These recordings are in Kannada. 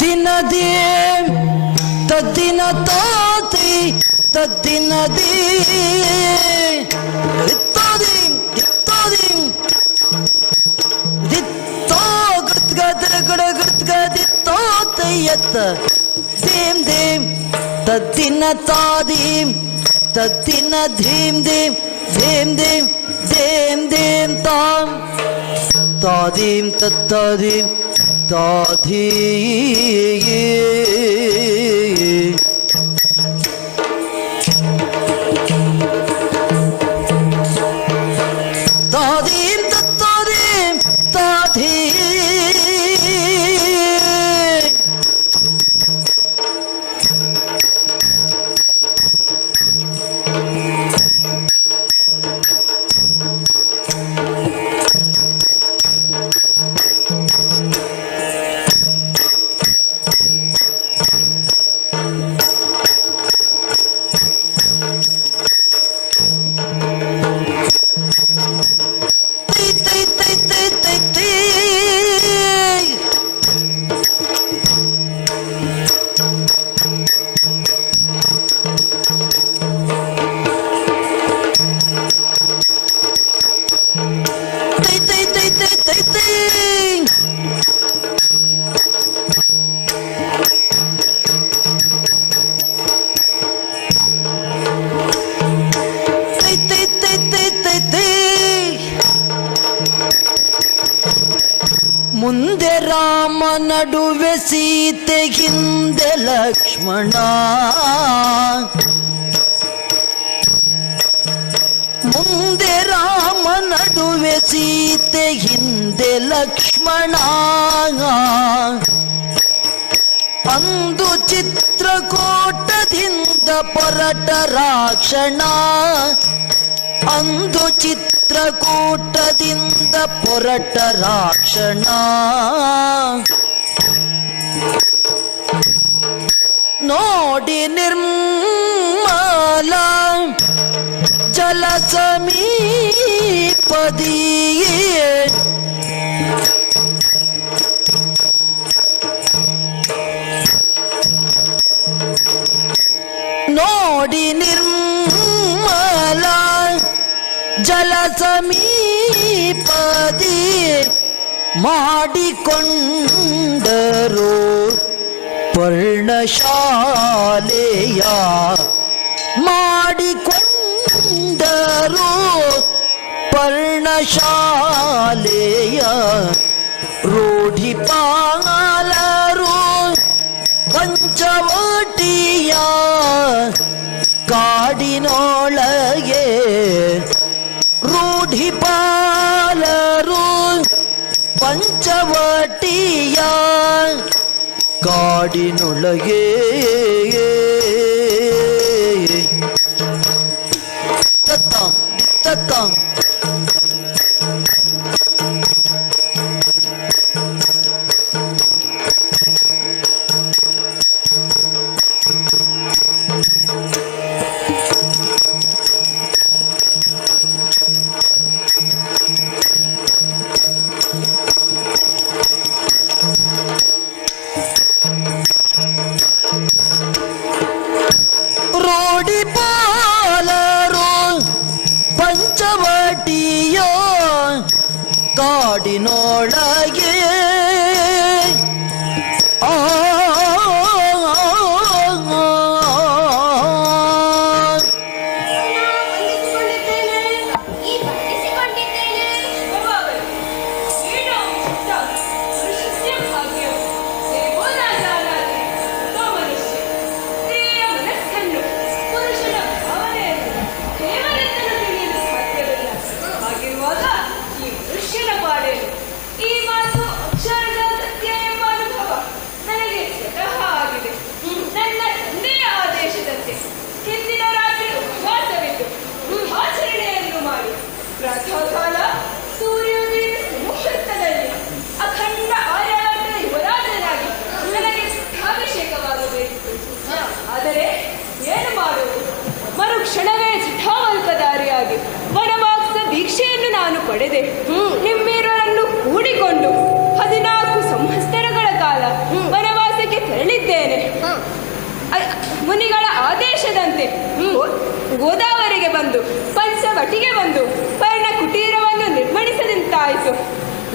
ತದ್ದಿನದಿ ತದ್ದಿನತೋತಿ ತದ್ದಿನದಿ ಇತ್ತೋದಿ ಇತ್ತೋದಿ ದಿತ್ತೋ ಗೃತ್ಗದ್ರ ಗಡ ಗೃತ್ಗದಿತ್ತೋತಯ್ಯತ್ತ ಧೀಂ ಧೀಂ ತದ್ದಿನತಾದೀಂ ತದ್ದಿನ ಧೀಂ ಧೀಂ ಧೀಂ ಧೀಂ ಧೀಂ ಧೀಂ ತಾಂ ತಾದೀಂ ತತ್ತಾದೀಂ ತಾಧೀ ತಾದೀಂ ತತ್ತಾದೀಂ ತಾಧೀ ಮುಂದೆ ರಾಮ ನಡುವೆ ಸೀತೆ ಹಿಂದೆ ಲಕ್ಷ್ಮಣ ಮುಂದೆ ರಾಮ ನಡುವೆ ಸೀತೆ ಹಿಂದೆ ಲಕ್ಷ್ಮಣ ಅಂದು ಚಿತ್ರಕೂಟದಿಂದ ಪೊರಟ ರಾಕ್ಷಣ ಅಂದು ಚಿತ್ರಕೂಟದಿಂದ ಪೊರಟ ರಾಕ್ಷಣ ನೋಡಿ ನಿರ್ಮಲ ಜಲ ಸಮೀಪದಿಯೇ ನೋಡಿ ನಿರ್ಮಲ ಜಲ ಸಮೀಪದಿ ಮಾಡಿಕೊಂಡರು ಪರ್ಣಶಾಲೆಯ ಮಾಡಿಕೊಂಡರು ಪರ್ಣಶಾಲೆಯ ರೂಢಿಪಾಲರು ಪಂಚವಟಿಯ ಕಾಡಿನೊಳಗೆ ರೂಢಿಪಾಲರು ಪಂಚವಟಿಯ ಕಾಡಿನೊಳಗೆ ತತ್ತಾಂ ತತ್ತಾಂ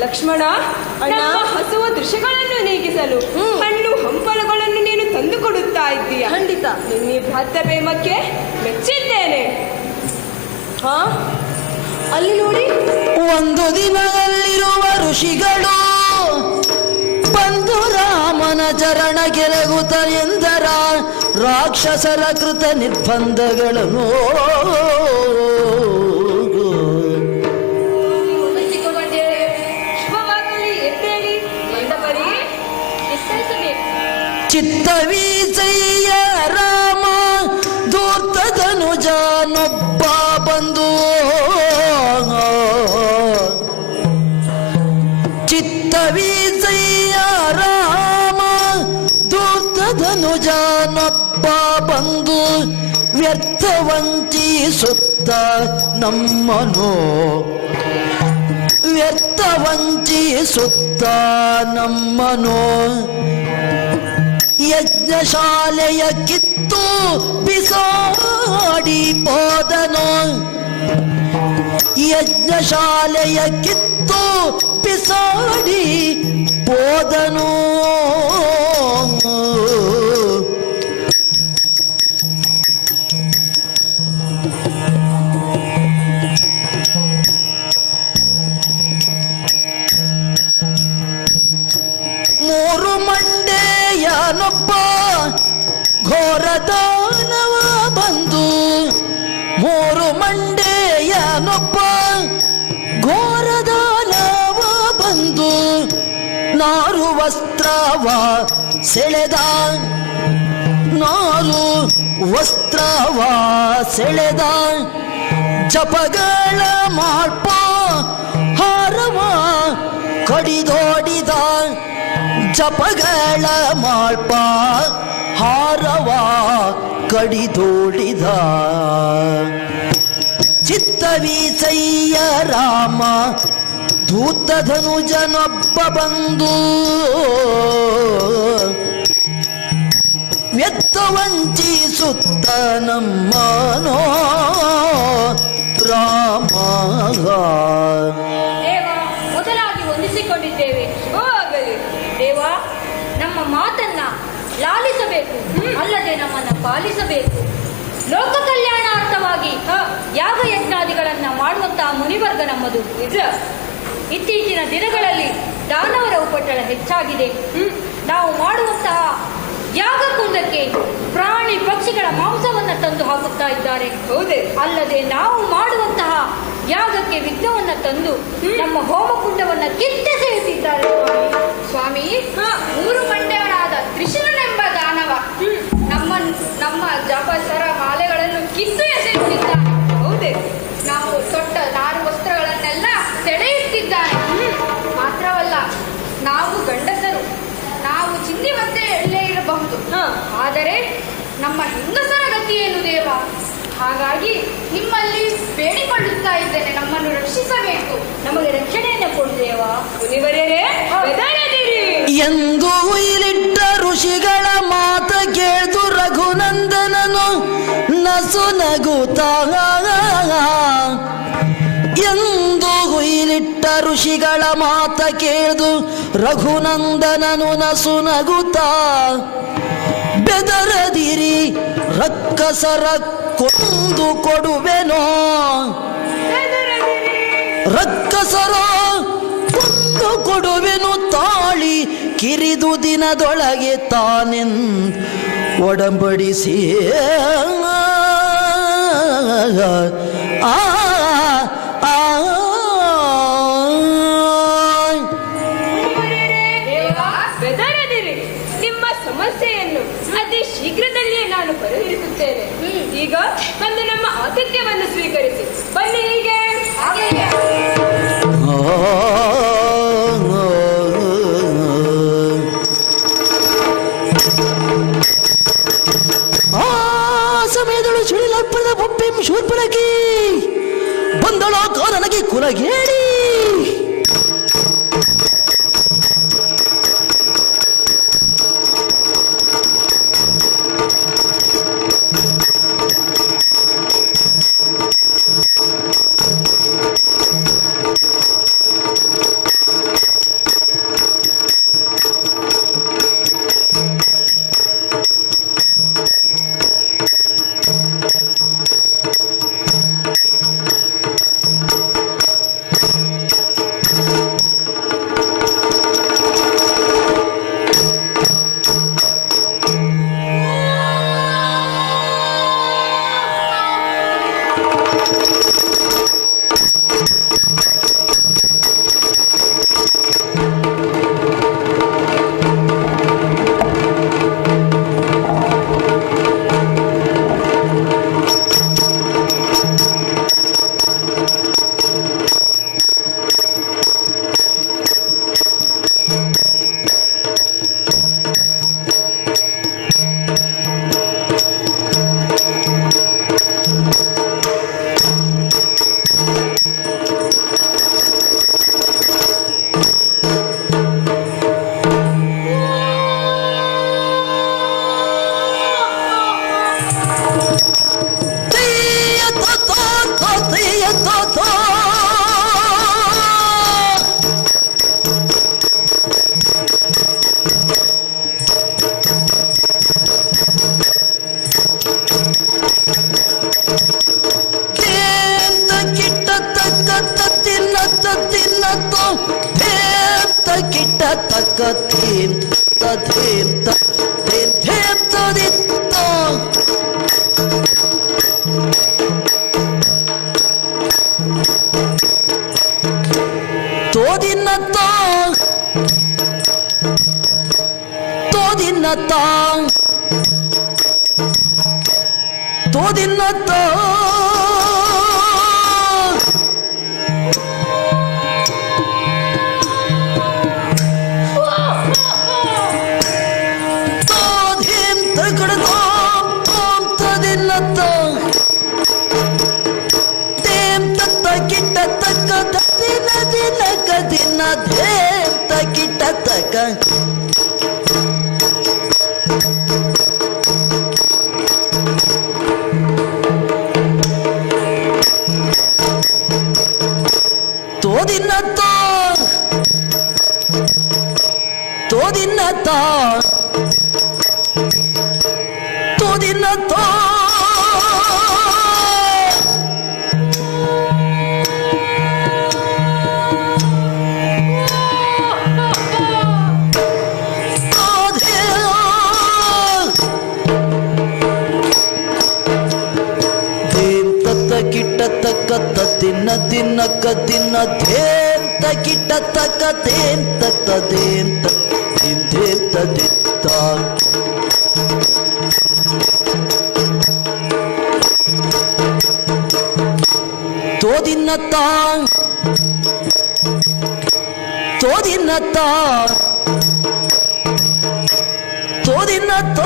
ಲಕ್ಷ್ಮಣ, ಅಣ್ಣ. ನಮ್ಮ ಹಸುವ ದೃಶ್ಯಗಳನ್ನು ನೀಗಿಸಲು ಹಣ್ಣು ಹಂಪಲುಗಳನ್ನು ನೀನು ತಂದು ಕೊಡುತ್ತಾ ಇದ್ದೀಯ. ಖಂಡಿತ. ನಿನ್ನ ಭತ್ತ ಪ್ರೇಮಕ್ಕೆ ಮೆಚ್ಚಿದ್ದೇನೆ. ಹಾ, ಅಲ್ಲಿ ನೋಡಿ. ಒಂದು ದಿನದಲ್ಲಿರುವ ಋಷಿಗಳು ಬಂದು ರಾಮನ ಚರಣ ಗೆಲಗುತ್ತ ಎಂದರ ರಾಕ್ಷಸರ ಕೃತ ನಿರ್ಬಂಧಗಳನ್ನು ಚಿತ್ತವೀಸಯ್ಯ ರಾಮ ಧೂರ್ತಧನುಜನೊಬ್ಬ ಬಂದು ಚಿತ್ತವೀಸಯ್ಯ ರಾಮ ಧೂರ್ತಧನುಜನೊಬ್ಬ ಬಂದು ವ್ಯರ್ಥ ವಂಚಿಸುತ್ತ ನಮ್ಮನು ವ್ಯರ್ಥ ವಂಚಿಸುತ್ತ ನಮ್ಮನು ಯಜ್ಞಶಾಲೆಯ ಕಿತ್ತು ಬಿಸಾಡಿ ಹೋದನು ಯಜ್ಞಶಾಲೆಯ ಕಿತ್ತು ಬಿಸಾಡಿ ಹೋದನು ಮೂರು ಮಂಡೆಯನೊಬ್ಬ ಘೋರದಾನವ ಬಂದು ಮೂರು ಮಂಡೆಯನೊಬ್ಬ ಘೋರದಾನವ ಬಂದು ನಾರು ವಸ್ತ್ರವ ಸೆಳೆದ ನಾರು ವಸ್ತ್ರವ ಸೆಳೆದ ಜಪಗಳ ಮಾಡ್ಪ ಹಾರವ ಕಡಿದೋಡಿದ ಜಪಗಳ ಮಾಡ್ಪ ಹಾರವ ಕಡಿದೋಡಿದ ಚಿತ್ತವೀಸಯ್ಯ ರಾಮ ಧೂತಧನುಜನೊಬ್ಬ ಬಂದು ವ್ಯರ್ಥ ವಂಚಿಸುತ್ತ ನಮ್ಮನೋ ರಾಮ. ದೇವ, ಮೊದಲಾಗಿ ಹೊಂದಿಸಿಕೊಂಡಿದ್ದೇವೆ. ಹೋಗಲಿ. ದೇವ, ನಮ್ಮ ಮಾತನ್ನ ಲಾಲಿಸಬೇಕು, ಅಲ್ಲದೆ ನಮ್ಮನ್ನ ಪಾಲಿಸಬೇಕು. ಲೋಕ ಕಲ್ಯಾಣಾರ್ಥವಾಗಿ ಯಾಗ ಯಜ್ಞಾದಿಗಳನ್ನ ಮಾಡುವಂತಹ ಮುನಿವರ್ಗ ನಮ್ಮದು. ನಿಜ. ಇತ್ತೀಚಿನ ದಿನಗಳಲ್ಲಿ ದಾನವರ ಉಪಟಳ ಹೆಚ್ಚಾಗಿದೆ. ನಾವು ಮಾಡುವಂತಹ ಯಾಗಕುಂಡಕ್ಕೆ ಪ್ರಾಣಿ ಪಕ್ಷಿಗಳ ಮಾಂಸವನ್ನ ತಂದು ಹಾಕುತ್ತಾ ಇದ್ದಾರೆ. ಹೌದೇ? ಅಲ್ಲದೆ ನಾವು ಮಾಡುವಂತಹ ಯಾಗಕ್ಕೆ ವಿಘ್ನವನ್ನ ತಂದು ನಮ್ಮ ಹೋಮಕುಂಡವನ್ನ ಕಿತ್ತೆಸೆಯುತ್ತಿದ್ದಾರೆ. ಸ್ವಾಮಿ, ಮೂರು ಮಂಡ್ಯವನಾದ ತ್ರಿಶೂಲನೆಂಬ ದಾನವ ನಮ್ಮ ಜಪಸರ ಮಾಲೆಗಳನ್ನು ಕಿತ್ತು ಎಸೆಯುತ್ತಿದ್ದಾನೆ. ಹೌದೇ? ನಾವು ತೊಟ್ಟ ನಾರು ವಸ್ತ್ರಗಳನ್ನೆಲ್ಲ ಸೆಳೆಯುತ್ತಿದ್ದಾನೆ. ಮಾತ್ರವಲ್ಲ, ನಾವು ಗಂಡಸರು, ನಾವು ಚಿಂದಿವಂತೆ ಎಲ್ಲೇ ಇರಬಹುದು, ಆದರೆ ನಮ್ಮ ಹೆಂಗಸರ ಗತಿ ಏನು ದೇವ? ಹಾಗಾಗಿ ನಿಮ್ಮಲ್ಲಿ ಬೇಡಿಕೊಳ್ಳುತ್ತಾ ಇದ್ದೇನೆ, ನಮ್ಮನ್ನು ರಕ್ಷಿಸಬೇಕು. ನಮಗೆ ರಕ್ಷಣೆಯನ್ನು ಕೊಡು ದೇವ. ಮುನಿವರ್ಯರೇ, ಬೆದರದಿರಿ ಎಂದು ಉಯಿಲಿಟ್ಟ ಋಷಿಗಳ ಮಾತ ಕೇಳ್ದು ರಘುನಂದನನು ನಸು ನಗುತ್ತ ಎಂದು ಉಯಿಲಿಟ್ಟ ಋಷಿಗಳ ಮಾತ ಕೇಳ್ದು ರಘುನಂದನನು ನಸು ನಗುತ್ತ ಬೆದರದಿರಿ ರಕ್ಕಸರ ಕೊಂದು ಕೊಡುವೆನೋ ರಕ್ಕಸರ ಕೊಂದು ಕೊಡುವೆನು ತಾಳಿ ಕಿರಿದು ದಿನದೊಳಗೆ ತಾನೆನ್ ಒಡಂಬಡಿಸಿ ಆ ಬೆದರದಿರಿ. ನಿಮ್ಮ ಸಮಸ್ಯೆಯನ್ನು ಅತಿ ಶೀಘ್ರದಲ್ಲಿಯೇ ನಾನು ಪರಿಹರಿಸುತ್ತೇನೆ. ಈಗ ಒಂದು ನಮ್ಮ ಆತಿಥ್ಯವನ್ನು ಸ್ವೀಕರಿಸಿ ಬನ್ನಿ. ಹೀಗೆ ಆ ಸಮಯದಳು ಸುಳಿಲಪ್ಪದ ಬೊಪ್ಪೆ ಶೂರ್ಪಣಕಿ ಬಂದಳೋ ನನಗೆ ಕುಲಗೇಡಿ ತದೇಂ ತದೇಂ ಧೇಂ ತದಿತ್ತ ತೋದಿನ್ನತ್ತ ತೋದಿನ್ನತ್ತ ತೋದಿನ್ನತ್ತ ತೋದಿಂ ತಗಡದ ತೋಂ ತದಿನ್ನತ್ತ ತೇಂ ತತ್ತ ಕಿಟ್ಟ ತಕ್ಕ ದಿನ ದಿನಕ ದಿನ ಧೇಂ ತಕಿಟ್ಟ ತಕ ತೋದಿನ್ನತ್ತ ತೋದಿನ್ನತ್ತ ತೋದಿನ್ನತ್ತ ಕಿಟ್ಟ ತಕ್ಕ ತಿನ್ನ ತಿನ್ನಕ ತಿನ್ನ ಧೇಂ ಕಿಟ್ಟ ತಕ್ಕ ತೇಂ ತಕ್ಕ ಧೇಂ ಧೇಂ ಧೇಂ ತದಿತ್ತ ತೋದಿನ್ನತ್ತ ತೋದಿನ್ನತ್ತ ತೋದಿನ್ನತ್ತ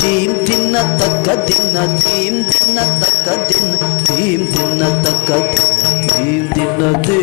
ಧೀಂ ದಿನ ತಕ್ಕ ದಿನ ಧೀಂ ದಿನ ತಕ್ಕ ದಿನ ಧೀಂ ದಿನ ತಕ್ಕ ದಿನ ಧೀಂ ದಿನ ದೇ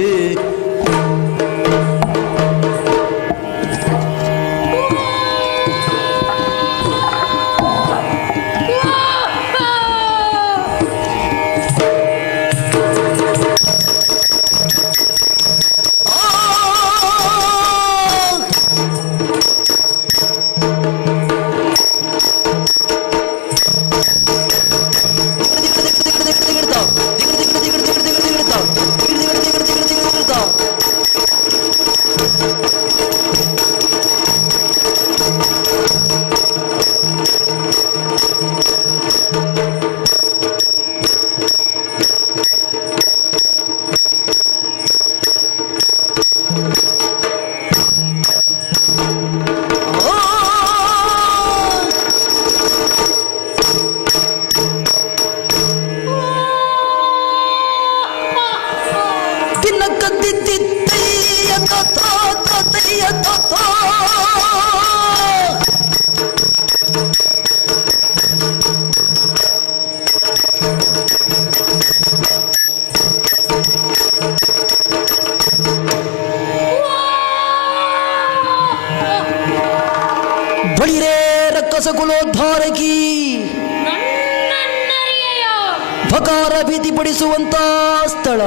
ಬಳಿರೇ ರಕ್ಕಸಕುಲೋದ್ಧಾರಕಿ ಭಕಾರ ಭೀತಿ ಪಡಿಸುವಂತ ಸ್ಥಳ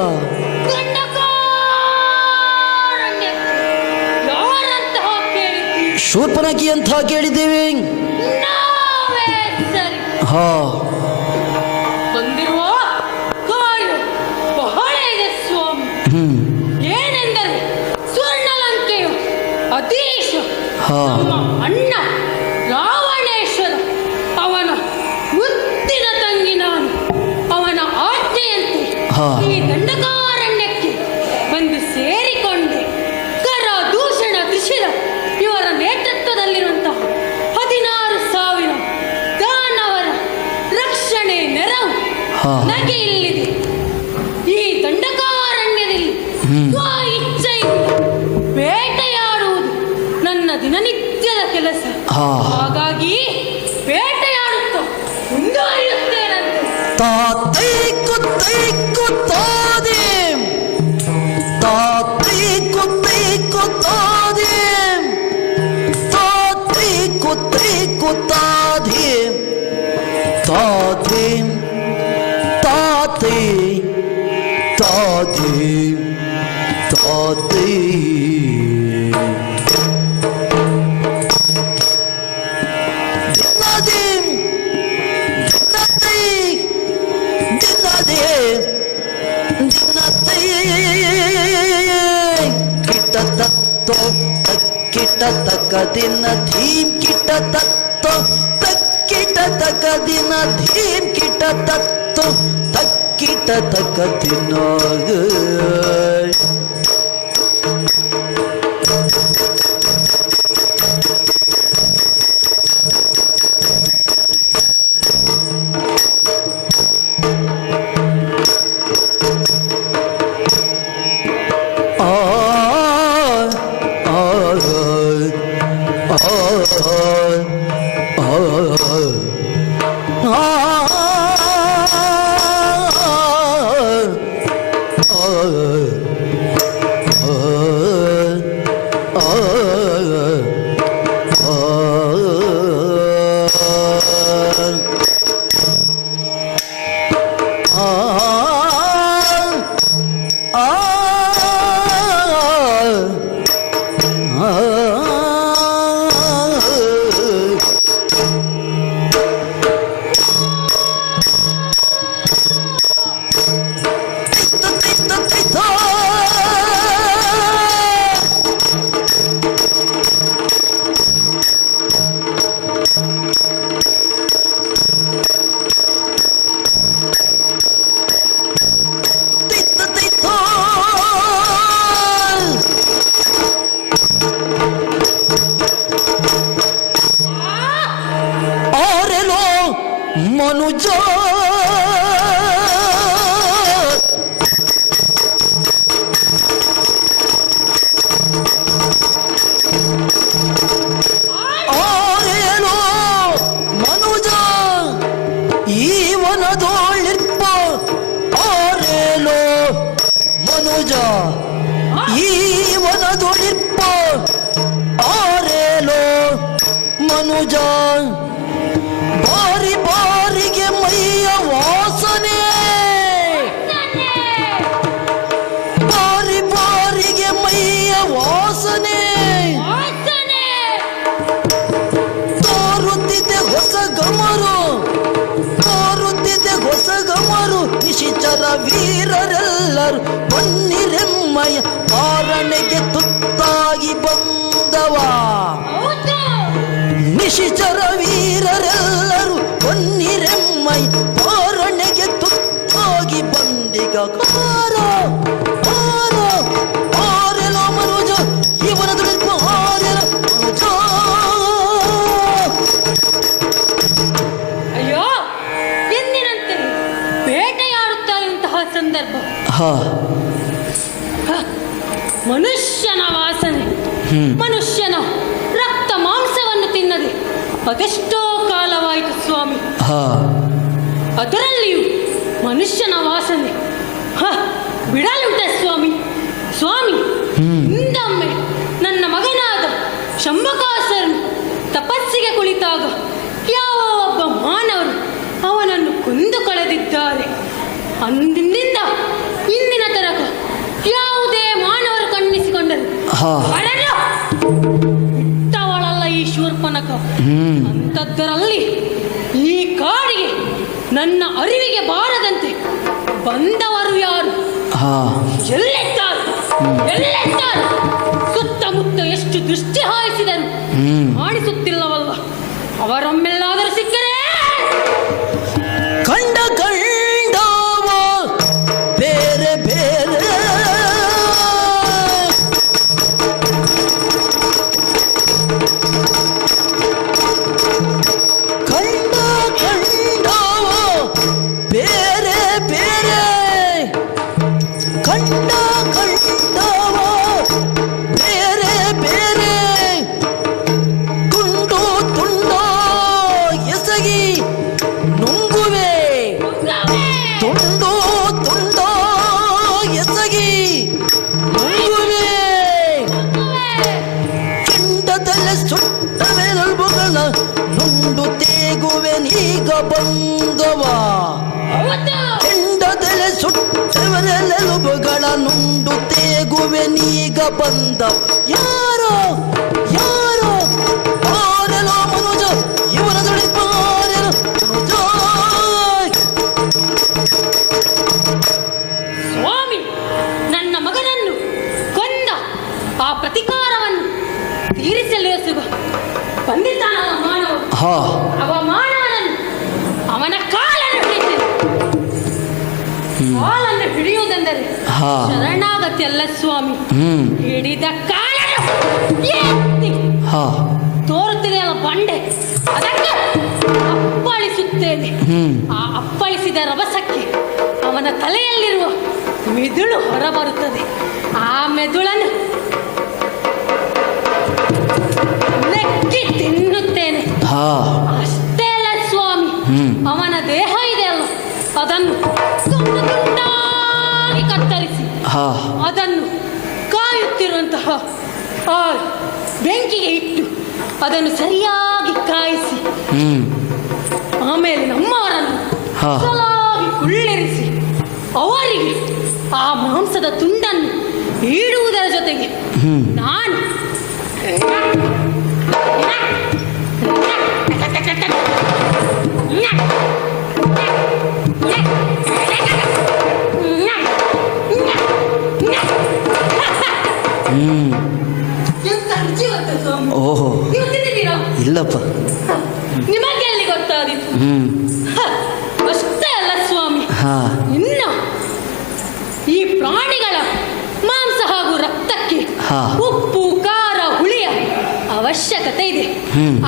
ಶೂರ್ಪನಖಿ ಅಂತ ಕೇಳಿದ್ದೇವೆ. ಹಾ ಬಂದಿರುವ ಕಾಳು ಬಹಳ ಇದೆ ಸ್ವಾಮಿ. ಏನೆಂದರೆ ಸ್ವರ್ಣಲಂಕೆಯು ಅತೀಶ ನಮ್ಮ ಅಣ್ಣ ರಾವಣೇಶ್ವರ ಅವನ ಮುತ್ತಿನ ತಂಗಿ ನಾನು ಅವನ ಆಜ್ಞೆಯಂತೆ ಈ ದಂಡಕಾರಣ್ಯಕ್ಕೆ ಬಂದು ಸೇರಿಕೊಂಡೆ. ಕರ ದೂಷಣ ತ್ರಿಶಿರ ಇವರ ನೇತೃತ್ವದಲ್ಲಿರುವಂತಹ 16,000 ದಾನವರ ರಕ್ಷಣೆ ನೆರವು ನನಗೆ ಇಲ್ಲಿದೆ. ಈ ದಂಡಕಾರಣ್ಯದಲ್ಲಿ ಸ್ವ ಇಚ್ಛೆಯಿಂದ ಬೇಟೆಯಾಡುವುದು ನನ್ನ ದಿನನಿತ್ಯದ ಕೆಲಸ. ಹಾಗಾಗಿ ಬೇಟೆಯಾಡುತ್ತಾ ಮುಂದುವರಿಯುತ್ತೇನಂತೆ. ತಾತೆ ತತ್ತೋ ತಕ್ಕಿಟ ತಕದಿನ ಧೀಮ್ ಕಿಟ ತತ್ತೋ ತಕ್ಕಿಟ ತಕದಿನ ಧೀಮ್ ಕಿಟ ತತ್ತೋ ತಕ್ಕಿಟ ತಕದಿನ ಮನುಜ ಆರೇನೋ ಮನುಜ ಈವನದೋಳಿರ್ಪ ಆರೇನೋ ಮನುಜ ಈವನದೋಳಿರ್ಪ ಆರೇನೋ ಮನುಜ ಬಾರಿ ಬಾರಿಗೆ ಮೈಯ ವಾಸನೆ ಬಾರಿ ಬಾರಿಗೆ ಮೈಯ ವಾಸನೆ ತೋರುತ್ತಿದೆ ಹೊಸ ಗಮರು ತೋರುತ್ತಿದೆ ಹೊಸ ಗಮರು ನಿಶಿಚರ ವೀರರೆಲ್ಲರೂ ಬನ್ನಿರೆಮ್ಮಯ್ಯ ಪಾರಣೆಗೆ ತುತ್ತಾಗಿ ಬಂದವ ನಿಶಿಚರ ವೀರರೆಲ್ಲರೂ ಬನ್ನಿರೆಮ್ಮೈ ಪಾರಣೆಗೆ ತುತ್ತಾಗಿ ಬಂದಿಗ ಕಾರ ಆರೆಲೋ ಮನುಜ ಇವನ ದುಡಿಪ ಆರೆಲ ಮನುಜ. ಅಯ್ಯೋ ಎಂದಿನಂತೆ ಬೇಟೆಯಾಡುತ್ತಾ ಇಂತಹ ಸಂದರ್ಭ ಮನುಷ್ಯನ ವಾಸನೆ ಮನುಷ್ಯನ ರಕ್ತ ಮಾಂಸವನ್ನು ತಿನ್ನದೆ ಅದೆಷ್ಟೋ ಕಾಲವಾಯಿತು ಸ್ವಾಮಿ. ಅದರಲ್ಲಿಯೂ ಮನುಷ್ಯನ ವಾಸನೆ ಬಿಡಲುಂಟೆ ಸ್ವಾಮಿ. ಸ್ವಾಮಿ ಹಿಂದೊಮ್ಮೆ ನನ್ನ ಮಗನಾದ ಶಂಭಕಾಸುರನು ತಪಸ್ಸಿಗೆ ಕುಳಿತಾಗ ಯಾವ ಒಬ್ಬ ಮಾನವರು ಅವನನ್ನು ಕೊಂದು ಕಳೆದಿದ್ದಾರೆ. ಅಂದಿನಿಂದ ಇಂದಿನ ತನಕ ಯಾವುದೇ ಮಾನವರು ಕಣ್ಣಿಸಿಕೊಂಡರು ಬಿಟ್ಟವಳಲ್ಲ ಈ ಶೂರ್ಪನಖ. ಅಂಥದ್ದರಲ್ಲಿ ಈ ಕಾಡಿಗೆ ನನ್ನ ಅರಿವಿಗೆ ಬಾರದಂತೆ ಬಂದವರು ಯಾರು? ಎಲ್ಲಿದ್ದಾರೆ? ಸುತ್ತಮುತ್ತ ಎಷ್ಟು ದೃಷ್ಟಿ ಹಾಯಿಸಿದರು ಕಾಣಿಸುತ್ತಿಲ್ಲವಲ್ಲ. ಅವರೊಮ್ಮೆಲ್ಲಾದರೂ ಸಿಕ್ಕರೆ ಕಂಡ ಕಂಡವ ಬೇರೆ ಬೇರೆ ಕಂಡ ಕಂಡವ ಬೇರೆ ಬೇರೆ ಕಂಡ ಕಂಡವ ಬೇರೆ ಬೇರೆ ತುಂಡು ತುಂಡೋ ಎಸಗಿ ನುಂಗುವೆ ತುಂಡು ತುಂಡೋ ಎಸಗಿ ನುಂಗುವೆ ಕೆಂಡದಲ್ಲಿ ಸುಟ್ಟವೆ ನಲ್ಬುಗಳ ನುಂಡು ತೇಗುವೆ ನೀಗ ಬಂದವ ಕೆಂಡದಲ್ಲಿ ಸುಟ್ಟವೆಲೆಲುಬುಗಳ ನುಂಡು ತೇಗುವೆ ನೀಗ ಬಂದ ಯಾರೋ ಯಾರೋ ಆರೆಲೋ ಮನುಜ ಇವನ ದುಡಿಪಾರೆಲೋ ಮನುಜ. ಸ್ವಾಮಿ ನನ್ನ ಮಗನನ್ನು ಕೊಂದ ಆ ಪ್ರತಿ ಪ್ರತೀಕಾರವನ್ನು ತೀರಿಸಲು ಬಂದಿದ್ದಾನಲ್ಲ ಮಾನವ. ಹಾ ಅವ ಮಾನವನನ್ನು ಅವನ ಕಾಲನ್ನು ಹಿಡಿತೇನೆ. ಕಾಲನ್ನು ಹಿಡಿಯುವುದೆಂದರೆ ಹಾ ಶರಣಾಗತಿ ಅಲ್ಲ ಸ್ವಾಮಿ. ಹಿಡಿದ ಕಾಲನ್ನು ಎತ್ತಿ ಹಾ ತೋರುತ್ತಿದೆಯಲ್ಲ ಬಂಡೆ, ಅದಕ್ಕೆ ಅಪ್ಪಳಿಸುತ್ತೇನೆ. ಆ ಅಪ್ಪಳಿಸಿದ ರಭಸಕ್ಕೆ ಅವನ ತಲೆಯಲ್ಲಿರುವ ಮೆದುಳು ಹೊರಬರುತ್ತದೆ. ಆ ಮೆದುಳನ್ನು ನೆಕ್ಕಿ ತಿನ್ನುತ್ತೇನೆ. ಅಷ್ಟೇ ಅಲ್ಲ ಸ್ವಾಮಿ, ಅವನ ದೇಹ ಇದೆಯಲ್ಲ ಅದನ್ನು ತುಂಡು ತುಂಡಾಗಿ ಕತ್ತರಿಸಿ ಅದನ್ನು ಕಾಯುತ್ತಿರುವಂತಹ ಆ ಬೆಂಕಿಗೆ ಇಟ್ಟು ಅದನ್ನು ಸರಿಯಾಗಿ ಕಾಯಿಸಿ ಆಮೇಲೆ ನಮ್ಮವರನ್ನು ಸಲಾಗಿ ಕುಳ್ಳೆರಿಸಿ ಅವರಿಗೆ ಆ ಮಾಂಸದ ತುಂಡನ್ನು ಈಡುವುದರ ಜೊತೆಗೆ ನಾನು ಓಹೋ ಇಲ್ಲಪ್ಪ, ನಿಮಗೆ ಎಲ್ಲಿ ಗೊತ್ತಾದಿತ್ತು? ಅಷ್ಟೇ ಅಲ್ಲ ಸ್ವಾಮಿ, ಇನ್ನು ಈ ಪ್ರಾಣಿಗಳ ಮಾಂಸ ಹಾಗೂ ರಕ್ತಕ್ಕೆ ಉಪ್ಪು ಖಾರ ಹುಳಿಯ ಅವಶ್ಯಕತೆ ಇದೆ.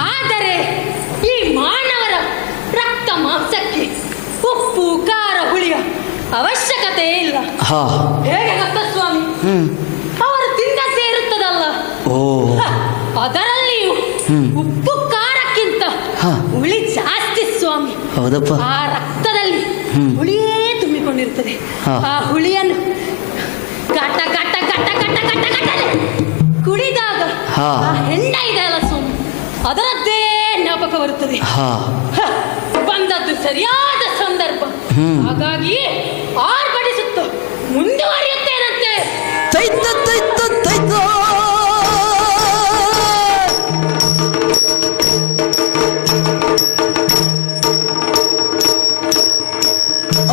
ಆದರೆ ಈ ಮಾನವರ ರಕ್ತ ಮಾಂಸಕ್ಕೆ ಉಪ್ಪು ಖಾರ ಹುಳಿಯ ಅವಶ್ಯಕತೆ ಇಲ್ಲ. ಹೇಗೆ ಗೊತ್ತಾ ಸ್ವಾಮಿ? ಅವರು ತಿಂದಂತೆ ಇರುತ್ತದಲ್ಲ, ಅದರಲ್ಲಿಯೂ ಉಪ್ಪು ಖಾರಕ್ಕಿಂತ ಹುಳಿ ಜಾಸ್ತಿ ಸ್ವಾಮಿ. ಆ ರಕ್ತದಲ್ಲಿ ಹುಳಿಯೇ ತುಂಬಿಕೊಂಡಿರುತ್ತದೆ. ಆ ಹುಳಿಯನ್ನು ಗಟ ಗಟ ಗಟ ಗಟ ಗಟ ಗಟ ಕುಡಿದಾಗ ಆ ಹೆಂಡ ಇದೆಯಲ್ಲ ಸ್ವಾಮಿ, ಅದರದ್ದೇ ಜ್ಞಾಪಕ ಬರುತ್ತದೆ. ಬಂದದ್ದು ಸರಿಯಾದ ಸಂದರ್ಭ, ಹಾಗಾಗಿ ಆರ್ಭಟಿಸುತ್ತ ಮುಂದುವರಿಯುತ್ತೇನಂತೆ.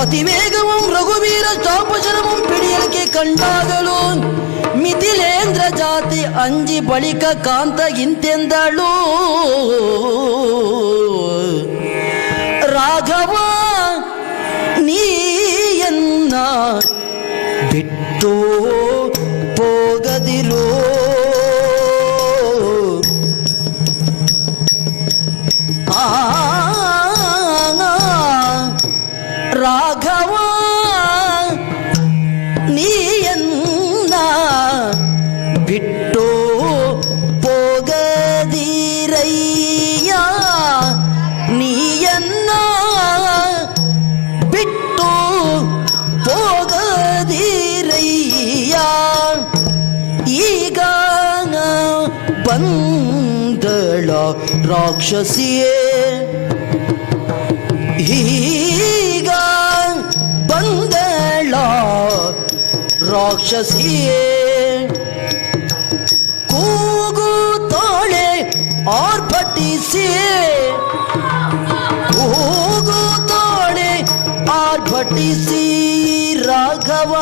ಅತಿವೇಗವಂ ರಘುವೀರ ಚಾಪಶರಮಂ ಪಿಡಿಯಲಿಕೆ ಕಂಡಾಗಲು ಮಿಥಿಲೇಂದ್ರ ಜಾತಿ ಅಂಜಿ ಬಳಿಕ ಕಾಂತಗಿಂತೆಂದಳು. ರಾಘವ ನೀಯನ್ನ ಬಿಟ್ಟು ಹೋಗದಿರೋ, ರಾಘವ ನೀಯನ್ನ ಬಿಟ್ಟು ಹೋಗದಿರಯ್ಯ, ನೀಯನ್ನ ಬಿಟ್ಟು ಹೋಗದಿರಯ್ಯ. ಈಗ ಬಂದಳ ರಾಕ್ಷಸಿಯೇ, ಈಗ ಬಂದಳ ರಾಕ್ಷಸಿಯೇ, ಕೂಗುತ್ತಾಳೆ ಆರ್ಭಟಿಸಿ, ಕೂಗುತ್ತಾಳೆ ಆರ್ಭಟಿಸಿ ರಾಘವ.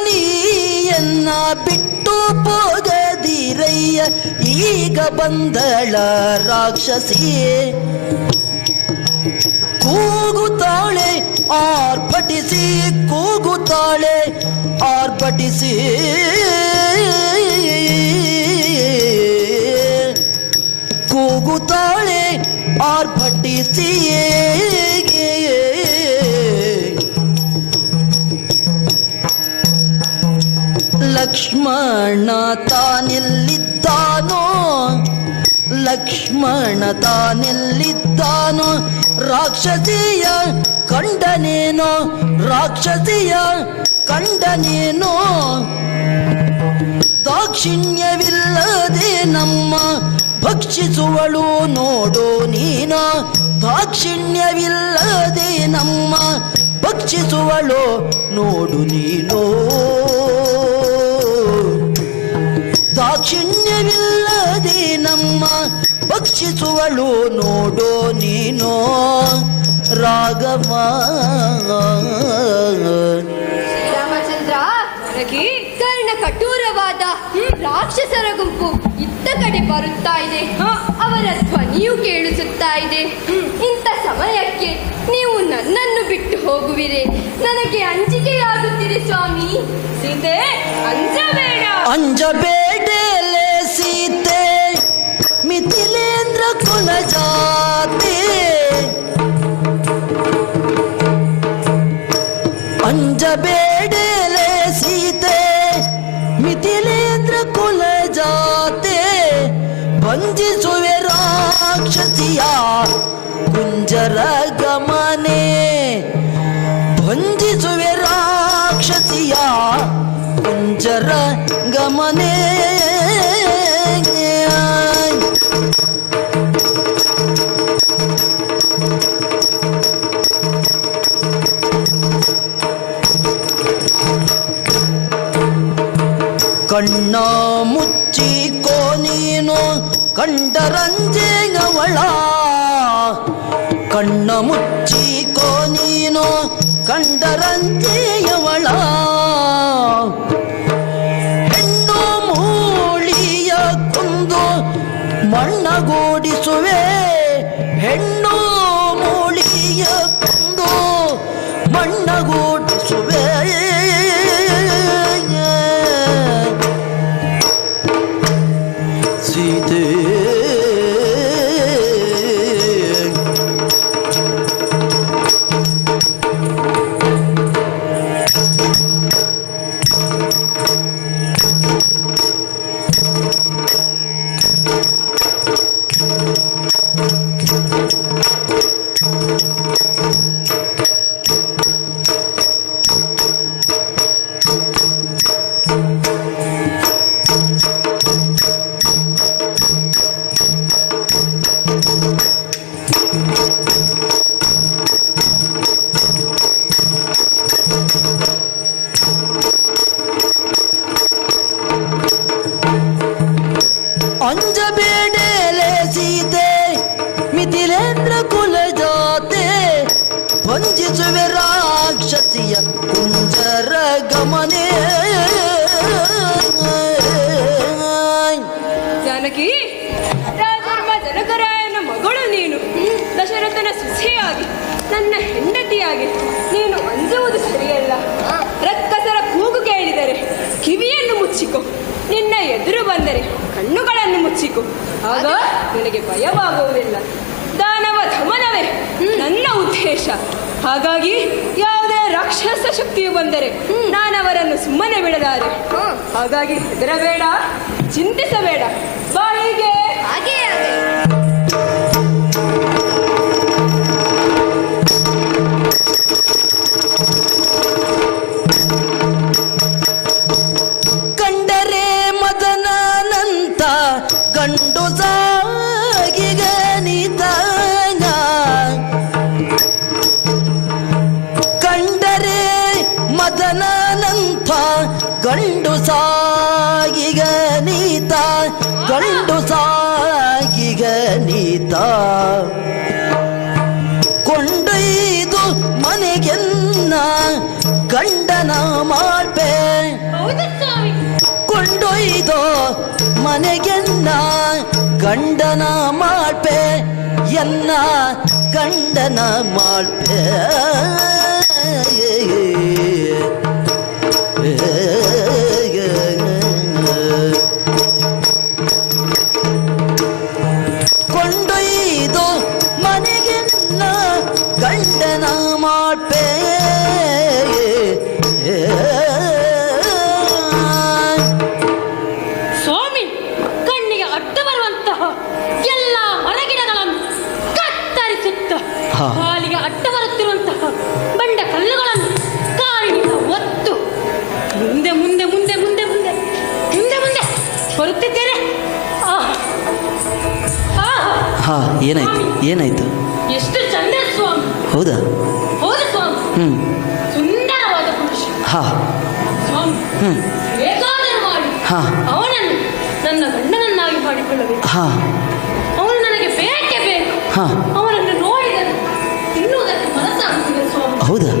ರಾಘವನಿಯನ್ನ ಬಿಟ್ಟು ಹೋಗದಿರಯ್ಯ, ಈಗ ಬಂದಳ ರಾಕ್ಷಸಿಯೇ, ಕೂಗುತ್ತಾಳೆ ಆರ್ಭಟಿಸಿ, ಕೂಗುತ್ತಾಳೆ ಆರ್ಭಟಿಸಿ, ಕೂಗುತ್ತಾಳೆ ಆರ್ಭಟಿಸಿಯೇ. ಲಕ್ಷ್ಮಣ ತಾನೆಲ್ಲಿದ್ದಾನೋ, ಲಕ್ಷ್ಮಣ ತಾನೆಲ್ಲಿದ್ದಾನೋ, ರಾಕ್ಷಸಿಯ ಕಂಡನೇನೋ, ರಾಕ್ಷಸಿಯ ಕಂಡನೇನೋ. ದಾಕ್ಷಿಣ್ಯವಿಲ್ಲದೆ ನಮ್ಮ ಭಕ್ಷಿಸುವಳು ನೋಡೋ ನೀನ, ದಾಕ್ಷಿಣ್ಯವಿಲ್ಲದೆ ನಮ್ಮ ಭಕ್ಷಿಸುವಳು ನೋಡು ನೀನೋ. ದಾಕ್ಷಿಣ್ಯವಿಲ್ಲದೆ ನಮ್ಮ ಭಕ್ಷಿಸುವಳು ನೋಡೋ ನೀನೋ ರಾಘವ. ರಾಮಚಂದ್ರ, ಕರ್ಣ ಕಠೋರವಾದ ರಾಕ್ಷಸರ ಗುಂಪು ಇತ್ತ ಕಡೆ ಬರುತ್ತಾ ಇದೆ. ಅವರ ಧ್ವನಿಯು ಕೇಳಿಸುತ್ತಾ ಇದೆ. ಇಂಥ ಸಮಯಕ್ಕೆ ನೀವು ನನ್ನನ್ನು ಬಿಟ್ಟು ಹೋಗುವಿರೆ? ನನಗೆ ಅಂಜಿಕೆಯಾಗುತ್ತಿದೆ ಸ್ವಾಮಿ. ಸೀತೆ, ಅಂಜಬೇಡ. ಅಂಜಬೇಡಲೆ ಸೀತೆ, ಮಿಥಿಲೇಂದ್ರ ಕುಲ ಜಾತಿ. ಅಂಜಬೇಡಲೆ ಸೀತೆ, ಮಿಥಿಲೇಂದ್ರ ಕುಲ ಜಾತೆ. ಬಂಧಿಸುವೆ ರಾಕ್ಷಸಿಯ ಕುಂಜರ ಗಮನೆ. ಬಂಧಿಸುವೆ ರಾಕ್ಷಸಿಯ ಕುಂಜರ ಗಮನೆ. ಕಣ್ಣ ಮುಚ್ಚಿಕೋ ನೀನು ಕಂಡರಂಜೆಯವಳ. ಕಣ್ಣ ಮುಚ್ಚಿಕೋ ನೀನು ಕಂಡರಂಜೆಯವಳ. ಹೆಣ್ಣು ಮೂಳಿಯ ಕೊಂದು ಮಣ್ಣಗೂಡಿಸುವೆ. ಹೆಣ್ಣು ಮೂಳಿಯ ಕೊಂದು ಮಣ್ಣಗೂಡಿಸುವೆ. ಸೀತೆ ಅಂಜಬೇಡಲೆ ಸೀತೆ, ಮಿಥಿಲೇಂದ್ರ ಕುಲ ಜಾತೆ. ವಂಚಿಸುವೆ ರಾಕ್ಷಸಿಯ ಕುಂಜರ ಗಮನೆ. ಜಾನಕಿ, ರಾಜರ್ಮ ಜನಕರಾಯನ ಮಗಳು ನೀನು. ದಶರಥನ ಸೊಸೆಯಾಗಿ ನನ್ನ ಹೆಂಡತಿಯಾಗಿ ನೀನು ಅಂಜುವುದು ಸರಿಯಲ್ಲ. ರಕ್ಕಸರ ಕೂಗು ಕೇಳಿದರೆ ಕಿವಿಯನ್ನು ಮುಚ್ಚಿಕೊ. ನಿನ್ನ ಎದುರು ಬಂದರೆ ಕಣ್ಣುಗಳನ್ನು ಮುಚ್ಚಿಕೊ. ಆಗ ನಿನಗೆ ಭಯವಾಗುವುದಿಲ್ಲ. ದಾನವ ದಮನವೇ ನನ್ನ ಉದ್ದೇಶ. ಹಾಗಾಗಿ ಯಾವುದೇ ರಾಕ್ಷಸ ಶಕ್ತಿಯು ಬಂದರೆ ನಾನವರನ್ನು ಸುಮ್ಮನೆ ಬಿಡಲಾರೆ. ಹಾಗಾಗಿ ಹೆದರಬೇಡ, ಚಿಂತಿಸಬೇಡ. ಬಾಯಿಗೆ ಹಾಗೆ ಕಂಡರೆ ಮದನನಂತ ಗಂಡು ಸಾಗಿಗ ನೀತಾನ. ಕಂಡರೆ ಮದನನಂತ ಗಂಡು ಸಾಗಿಗ ನೀತ. ಗಂಡು ಸಾಗಿಗ ನೀತ. ಕೊಂಡೊಯ್ದು ಮನೆಗೆನ್ನ ಗಂಡನ ಮಾಡ್ಬೆ. ಹೌದು ಸ್ವಾಮಿ. ಕೊಂಡೊಯ್ದು ಮನೆಗೆನ್ನ ಗಂಡನ ಮಾಡ್ಬೆ. ಎನ್ನ ಗಂಡನ ಮಾಡ್ಬೆ. ಕೊಂಡೊಯ್ದು ಮನೆಗೆನ್ನ ಗಂಡನ ಮಾಡ್ಬೆ. ಸ್ವಾಮಿ, ಕಣ್ಣಿಗೆ ಅಡ್ಡ ಬರುವಂತಹ ಎಲ್ಲ ಮರಗಿಡಗಳನ್ನು ಕತ್ತರಿಸುತ್ತ ಕಾಲಿಗೆ ಅಡ್ಡ ಬರುತ್ತಿರುವಂತಹ ಬಂಡ ಕಲ್ಲುಗಳನ್ನು ಕಾಲಿನಿಂದ ಒತ್ತು ಮುಂದೆ ಮುಂದೆ ಮುಂದೆ ಮುಂದೆ ಮುಂದೆ ಮುಂದೆ ಮುಂದೆ ಬರುತ್ತಿದ್ದೇನೆ. ಏನಾಯ್ತು ಏನಾಯ್ತು? ಎಷ್ಟು ಚಂದ ಸ್ವಾಮಿ. ಹೌದಾ? ಹೌದು ಸ್ವಾಮಿ. ಸುಂದರವಾದ ಪುರುಷ ಸ್ವಾಮಿ. ಹೇಗಾದರೂ ಮಾಡಿ ಅವನನ್ನು ನನ್ನ ನನ್ನ ಗಂಡನನ್ನಾಗಿ ಮಾಡಿಕೊಳ್ಳಬೇಕು. ಹಾ ಅವನು ನನಗೆ ಬೇಕೇ ಬೇಕು. ಹಾ. ಅವನನ್ನು ನೋಡಿದರೆ ತಿನ್ನುವುದಕ್ಕೆ ಮನಸ್ಸಾಗುತ್ತಿದೆ ಸ್ವಾಮಿ. ಹೌದಾ?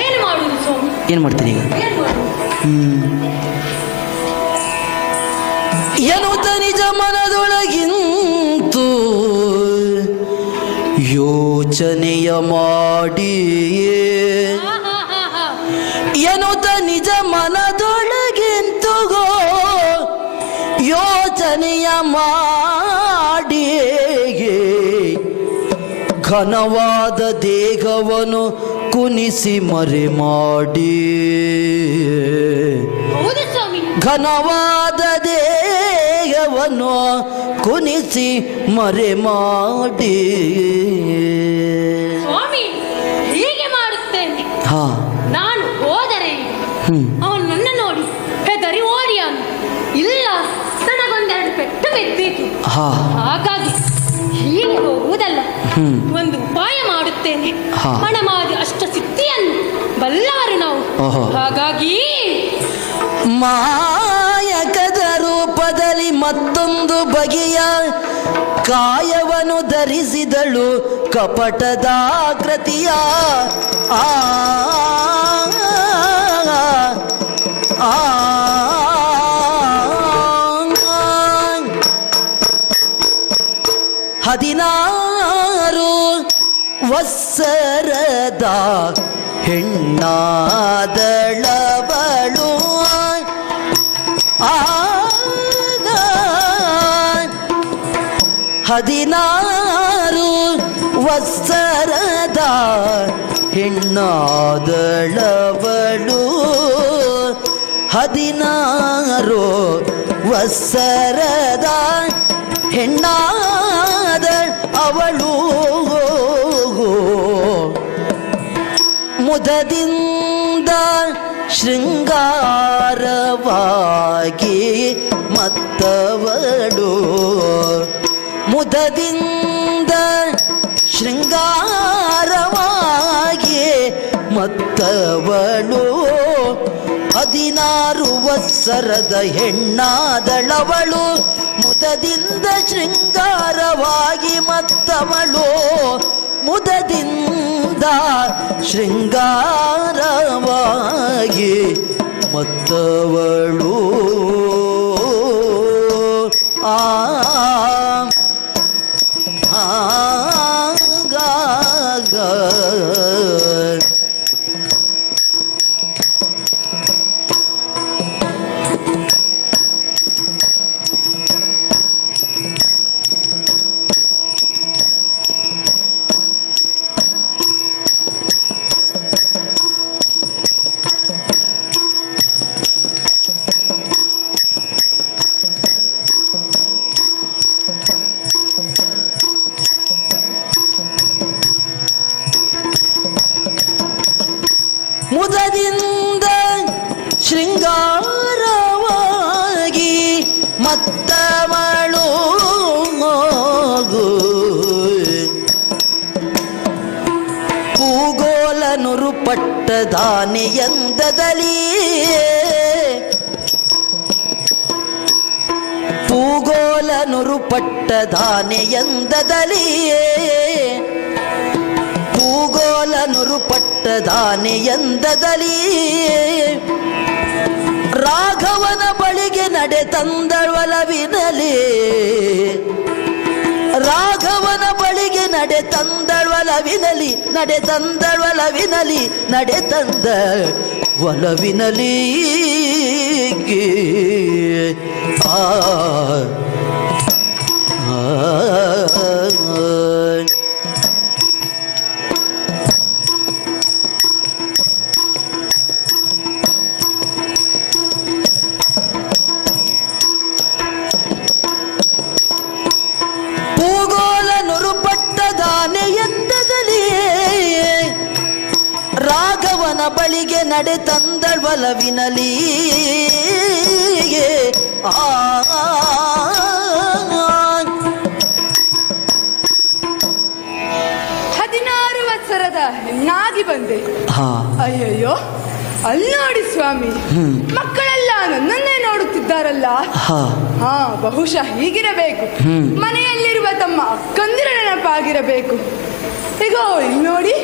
ಏನು ಮಾಡುವುದು ಸ್ವಾಮಿ? ಏನು ಮಾಡ್ತೀನಿ ಈಗ? ಏನು ಮಾಡುವುದು? ಎನ್ನುತ್ತ ನಿಜ ಮನದೊಳಗಿಂತು ಯೋಚನೆಯ ಮಾಡಿ, ಎನ್ನುತ್ತ ನಿಜ ಮನದೊಳಗಿಂತು ಯೋಚನೆಯ ಮಾಡಿ, ಘನವಾದ ದೇಹವನ್ನು ಕುನಿಸಿ ಮರೆ ಮಾಡಿ, ಹೌದು ಸ್ವಾಮಿ. ಘನವಾದ ದೇಹವನ್ನು ಕುನಿಸಿ ಮರೆ ಮಾಡಿ. ಸ್ವಾಮಿ, ಹೀಗೆ ಮಾಡುತ್ತೇನೆ. ಹಾ ನಾನು ಹೋದರೆ ಅವನು ನನ್ನ ನೋಡಿ ಹೆದರಿ ಓಡಿಯಾನು. ಇಲ್ಲ, ನನಗೊಂದೆರಡು ಪೆಟ್ಟು ಬಿದ್ದಿತು. ಹಾ ಹಾಗಾಗಿ ಹೀಗೆ ಹೋಗುವುದಲ್ಲ, ಒಂದು ಉಪಾಯ ಮಾಡುತ್ತೇನೆ. ಹಾ. ಹಣಮಾದಿ ಅಷ್ಟ ಸಿದ್ಧಿಯನ್ನು ಬಲ್ಲವರು ನಾವು. ಓಹೋ. ಹಾಗಾಗಿ ಮಾಯಕದ ರೂಪದಲ್ಲಿ ಮತ್ತೊಂದು ಬಗೆಯ ಕಾಯವನ್ನು ಧರಿಸಿದಳು ಕಪಟದ ಕೃತಿಯ. ಆ ಆ ಹದಿನಾರು ವತ್ಸರದ ಹೆಣ್ಣಾದಳವಳು ಆಗ 16 ವತ್ಸರದ ಹೆಣ್ಣಾದಳವಳು, 16 ವತ್ಸರದ ಹೆಣ್ಣಾದ ಅವಳು ಮುದದಿಂದ ಶೃಂಗಾರವಾಗಿ ಮತ್ತವಳು, ಮುದದಿಂದ ಶೃಂಗಾರವಾಗಿ ಮತ್ತವಳು, 16 ವತ್ಸರದ ಹೆಣ್ಣಾದಳವಳು, ಮುದದಿಂದ ಶೃಂಗಾರವಾಗಿ ಮತ್ತವಳು, ಮುದದಿಂದ ಶೃಂಗಾರವಾಗಿ ಮತ್ತವಳು. ಆ ಮುದದಿಂದ ಶೃಂಗಾರವಾಗಿ ಮತ್ತವಳು, ಪೂಗೋಲನುರು ಪಟ್ಟದಾನೆಯಂದದಲ್ಲಿ, ಪೂಗೋಲನುರು ಪಟ್ಟದಾನೆಯಂದದಲ್ಲಿ, ಪೂಗೋಲನುರು ಪಟ್ಟದಾನೆಯಂದದಲ್ಲಿ, ರಾಘವನ ಬಳಿಗೆ ನಡೆ ತಂದಳವಲವಿನಲಿ, ರಾಘವನ ಬಳಿಗೆ ನಡೆ ತಂದಳವಲವಿನಲಿ, ನಡೆ ತಂದಳವಲವಿನಲಿ, ನಡೆ ತಂದ ಒಲವಿನಲಿ. ಆ ರಾಘವನ ಬಳಿಗೆ ನಡೆ ತಂದಳವಲವಿನಲಿ. ಆ 16 ವತ್ಸರದ ಹೆಣ್ಣಾಗಿ ಬಂದೆ. ಹಾ ಅಯ್ಯಯ್ಯೋ, ಅಲ್ಲಿ ನೋಡಿ ಸ್ವಾಮಿ, ಮಕ್ಕಳೆಲ್ಲ ನನ್ನನ್ನೇ ನೋಡುತ್ತಾರೆ. ನೋಡುತ್ತಿದ್ದಾರಲ್ಲ, ಹಾ ಹಾ ಬಹುಶಃ ಹೀಗಿರಬೇಕು. ಮನೆಯಲ್ಲಿರುವ ತಮ್ಮ ಅಕ್ಕಂದಿರ ನೆನಪಾಗಿರಬೇಕು. ಈಗ ಇಲ್ಲಿ ನೋಡಿ,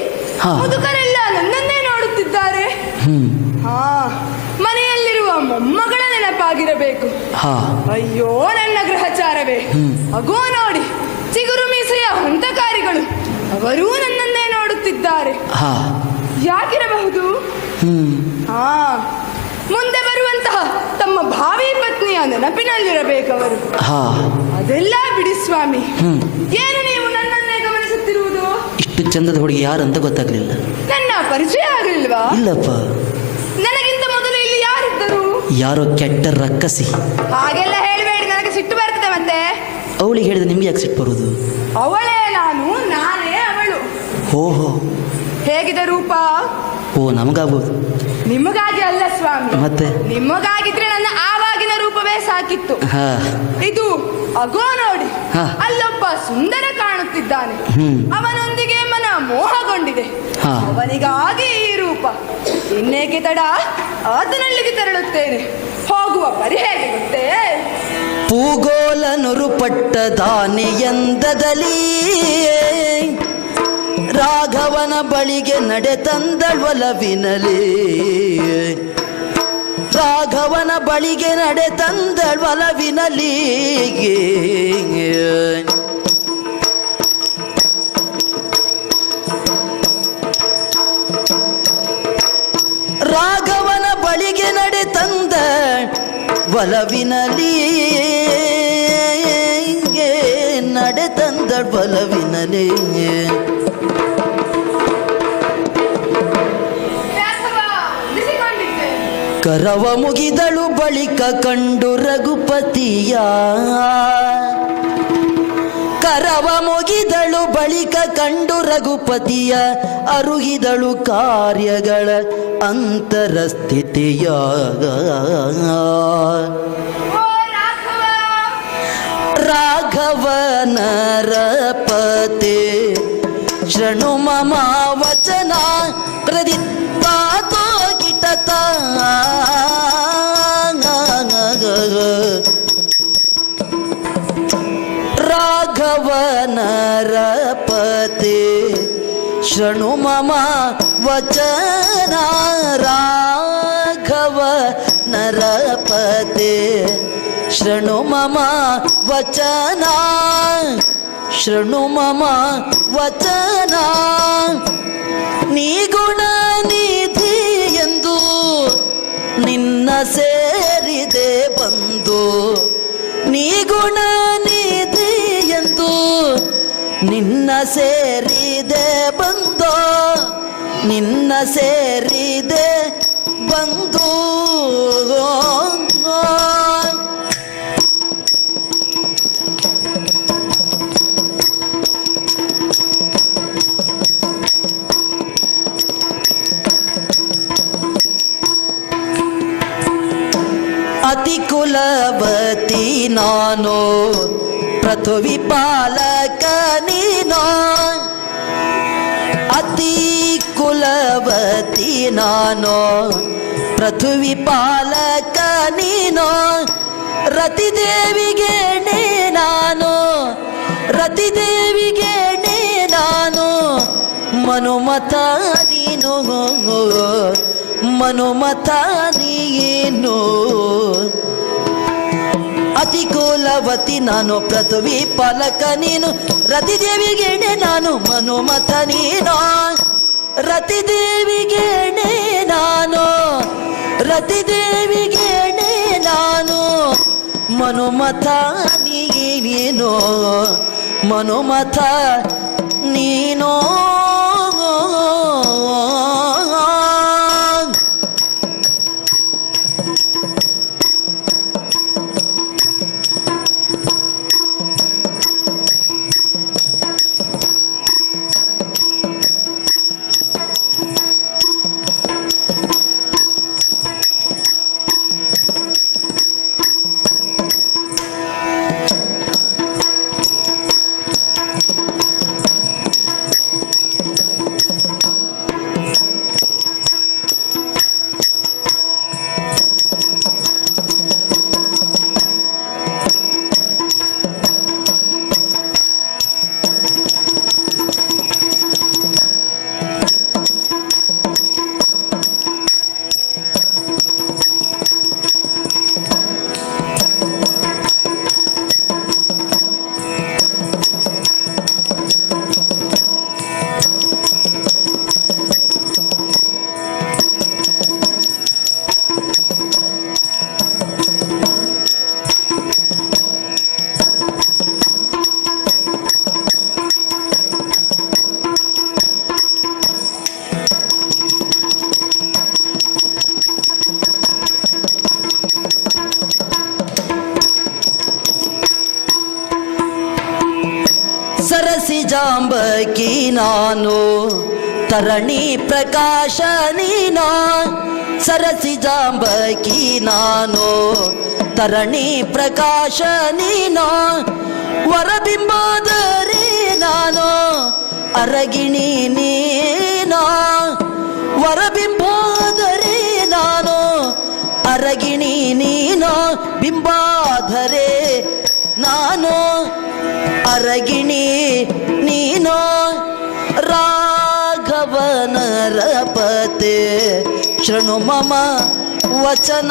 ಹಾ. ಮುದುಕರೆಲ್ಲ ನನ್ನನ್ನೇ ನೋಡುತ್ತಿದ್ದಾರೆ. ಹಾ, ಮನೆಯಲ್ಲಿರುವ ಮೊಮ್ಮಗಳ ನೆನಪಾಗಿರಬೇಕು. ಹಾ ಅಯ್ಯೋ ನನ್ನ ಗ್ರಹಚಾರವೇ, ಅಗೋ ನೋಡಿ ಚಿಗುರು ಮೀಸೆಯ ಹಂತಕಾರಿಗಳು, ಅವರೂ ನನ್ನನ್ನೇ ನೋಡುತ್ತಿದ್ದಾರೆ. ಹಾ ಯಾಕಿರಬಹುದು? ಹಾ, ಮುಂದೆ ಬರುವಂತಹ ತಮ್ಮ ಭಾವಿ ಪತ್ನಿಯ ನೆನಪಿನಲ್ಲಿರಬೇಕವರು. ಹಾ ಅದೆಲ್ಲ ಬಿಡಿ ಸ್ವಾಮಿ. ಏನು ನೀವು ನನ್ನನ್ನೇ ಗಮನಿಸುತ್ತಿರುವುದು? ಇಷ್ಟು ಚಂದದ ಹುಡುಗಿ ಯಾರಂತ ಗೊತ್ತಾಗ್ಲಿಲ್ಲ. ನನ್ನ ಪರಿಚಯ ಆಗಲಿಲ್ವಾ? ಇಲ್ಲಪ್ಪ. ನನಗಿಂತ ಮೊದಲು ಇಲ್ಲಿ ಯಾರಿದ್ದರು? ಯಾರೋ ಕೆಟ್ಟ ರಕ್ಕಸಿ. ಹಾಗೆಲ್ಲ ಹೇಳಬೇಡಿ, ನನಗೆ ಸಿಟ್ಟು ಬರ್ತದೆ ಮತ್ತೆ. ಅವಳಿಗೆ ಹೇಳಿದ್ರೆ ನಿಮ್ಗೆ ಯಾಕೆ ಸಿಟ್ಟು ಬರುವುದು? ಅವಳೇ ನಾನು, ನಾನೇ ಅವಳು. ಓಹೋ, ಹೇಗಿದೆ ರೂಪ? ಓ ನಮಗಾಗ್ಬೋದು. ನಿಮಗಾಗಿ ಅಲ್ಲ ಸ್ವಾಮಿ, ಮತ್ತೆ? ನಿಮಗಾಗಿದ್ರೆ ನನ್ನ ಆವಾಗಿನ ರೂಪವೇ ಸಾಕಿತ್ತು. ಹಾ ಇದು ಅಗೋ ನೋಡಿ, ಹಾ. ಅಲ್ಲೊಬ್ಬ ಸುಂದರ ಕಾಣುತ್ತಿದ್ದಾನೆ. ಅವನೊಂದಿಗೆ ಮನ ಮೋಹಗೊಂಡಿದೆ. ಹಾ. ಅವನಿಗಾಗಿ ಈ ರೂಪ. ಇನ್ನೇಕೆ ತಡ, ಆತನಲ್ಲಿಗೆ ತೆರಳುತ್ತೇನೆ. ಹೋಗುವ ಪರಿ ಹೇಗೆ ಗೊತ್ತೇ? ಪೂಗೋಲ ನುರುಪಟ್ಟ ದಾನಿಯಂದದಲ್ಲಿ ರಾಘವನ ಬಳಿಗೆ ನಡೆ ತಂದಳ್ವಲವಿನಲಿ. ರಾಘವನ ಬಳಿಗೆ ನಡೆ ತಂದಳ್ವಲವಿನಲಿ. ರಾಘವನ ಬಳಿಗೆ ನಡೆ ತಂದ ಒಲವಿನಲಿ. ನಡೆ ತಂದ ಒಲವಿನಲಿ. ಕರವ ಮುಗಿದಳು ಬಳಿಕ ಕಂಡು ರಘುಪತಿಯ. ಕರವ ಮುಗಿದಳು ಬಳಿಕ ಕಂಡು ರಘುಪತಿಯ. ಅರುಗಿದಳು ಕಾರ್ಯಗಳ ಅಂತರ ಸ್ಥಿತಿಯ. ರಾಘವ ನರಪತೆ ಶೃಣು ಮಮ ವಚನ ಪ್ರದಿತ್ತಾತೋ ಕಿಟತ. ರಾಘವ ನರಪತೆ ಶೃಣು ಮಮ ವಚನ. ರಾಘವ ನರಪತೆ ಶೃಣು ಮಮ ವಚನ. ಶೃಣು ಮಮ ವಚನ. ನೀ ಗುಣ ನಿಧಿ ಎಂದು ನಿನ್ನ ಸೇರಿದೆ ಬಂದು. ನೀ ಗುಣ ನಿಧಿ ಎಂದು ನಿನ್ನ ಸೇರಿದೆ ಬಂದು. ನಿನ್ನ ಸೇರಿದೆ ಬಂದು. ಅತಿ ಕುಲವತಿ ನಾನು, ಪೃಥ್ವಿ ಪಾಲಕ ನೀನು. ಅತಿ ಕುಲವತಿ ನಾನು, ಪೃಥ್ವಿ ಪಾಲಕ ನೀನು. ರತಿದೇವಿಗೆ ನೇ ನಾನು, ರತಿದೇವಿಗೆ ನೇ ನಾನು. ಮನುಮತ ನೀನು, ಮನುಮತ ನೀನು. ಅತಿ ಕುಲವತಿ ನಾನು, ಪೃಥ್ವಿ ಪಾಲಕ ನೀನು. ರತಿದೇವಿಗೆಣೆ ನಾನು, ಮನುಮತ ನೀನು. ರತಿದೇವಿಗೆಣೆ ನಾನು, ರತಿದೇವಿಗೆಣೆ ನಾನು. ಮನುಮತ ನೀನು, ಮನುಮತ ನೀನೋ. ಸರಸಿಜಾಂಬಕಿ ನಾನು ತರಣಿ ಪ್ರಕಾಶ ನೀನಾ ಸರಸಿಜಾಂಬಕಿ ನಾನು ತರಣಿ ಪ್ರಕಾಶ ನೀನಾ ವರಬಿಂಬಾದರೆ ನಾನು ಅರಗಿಣಿ ನೀನಾ ವರಬಿಂಬಾದರೆ ನಾನು ಅರಗಿಣಿ ನೀನೋ ಬಿಂಬಾಧರೆ ನಾನು ಅರಗಿಣಿ ನೀನೋ ರಾಘವನರಪತೆ ಶೃಣು ಮಮ ವಚನ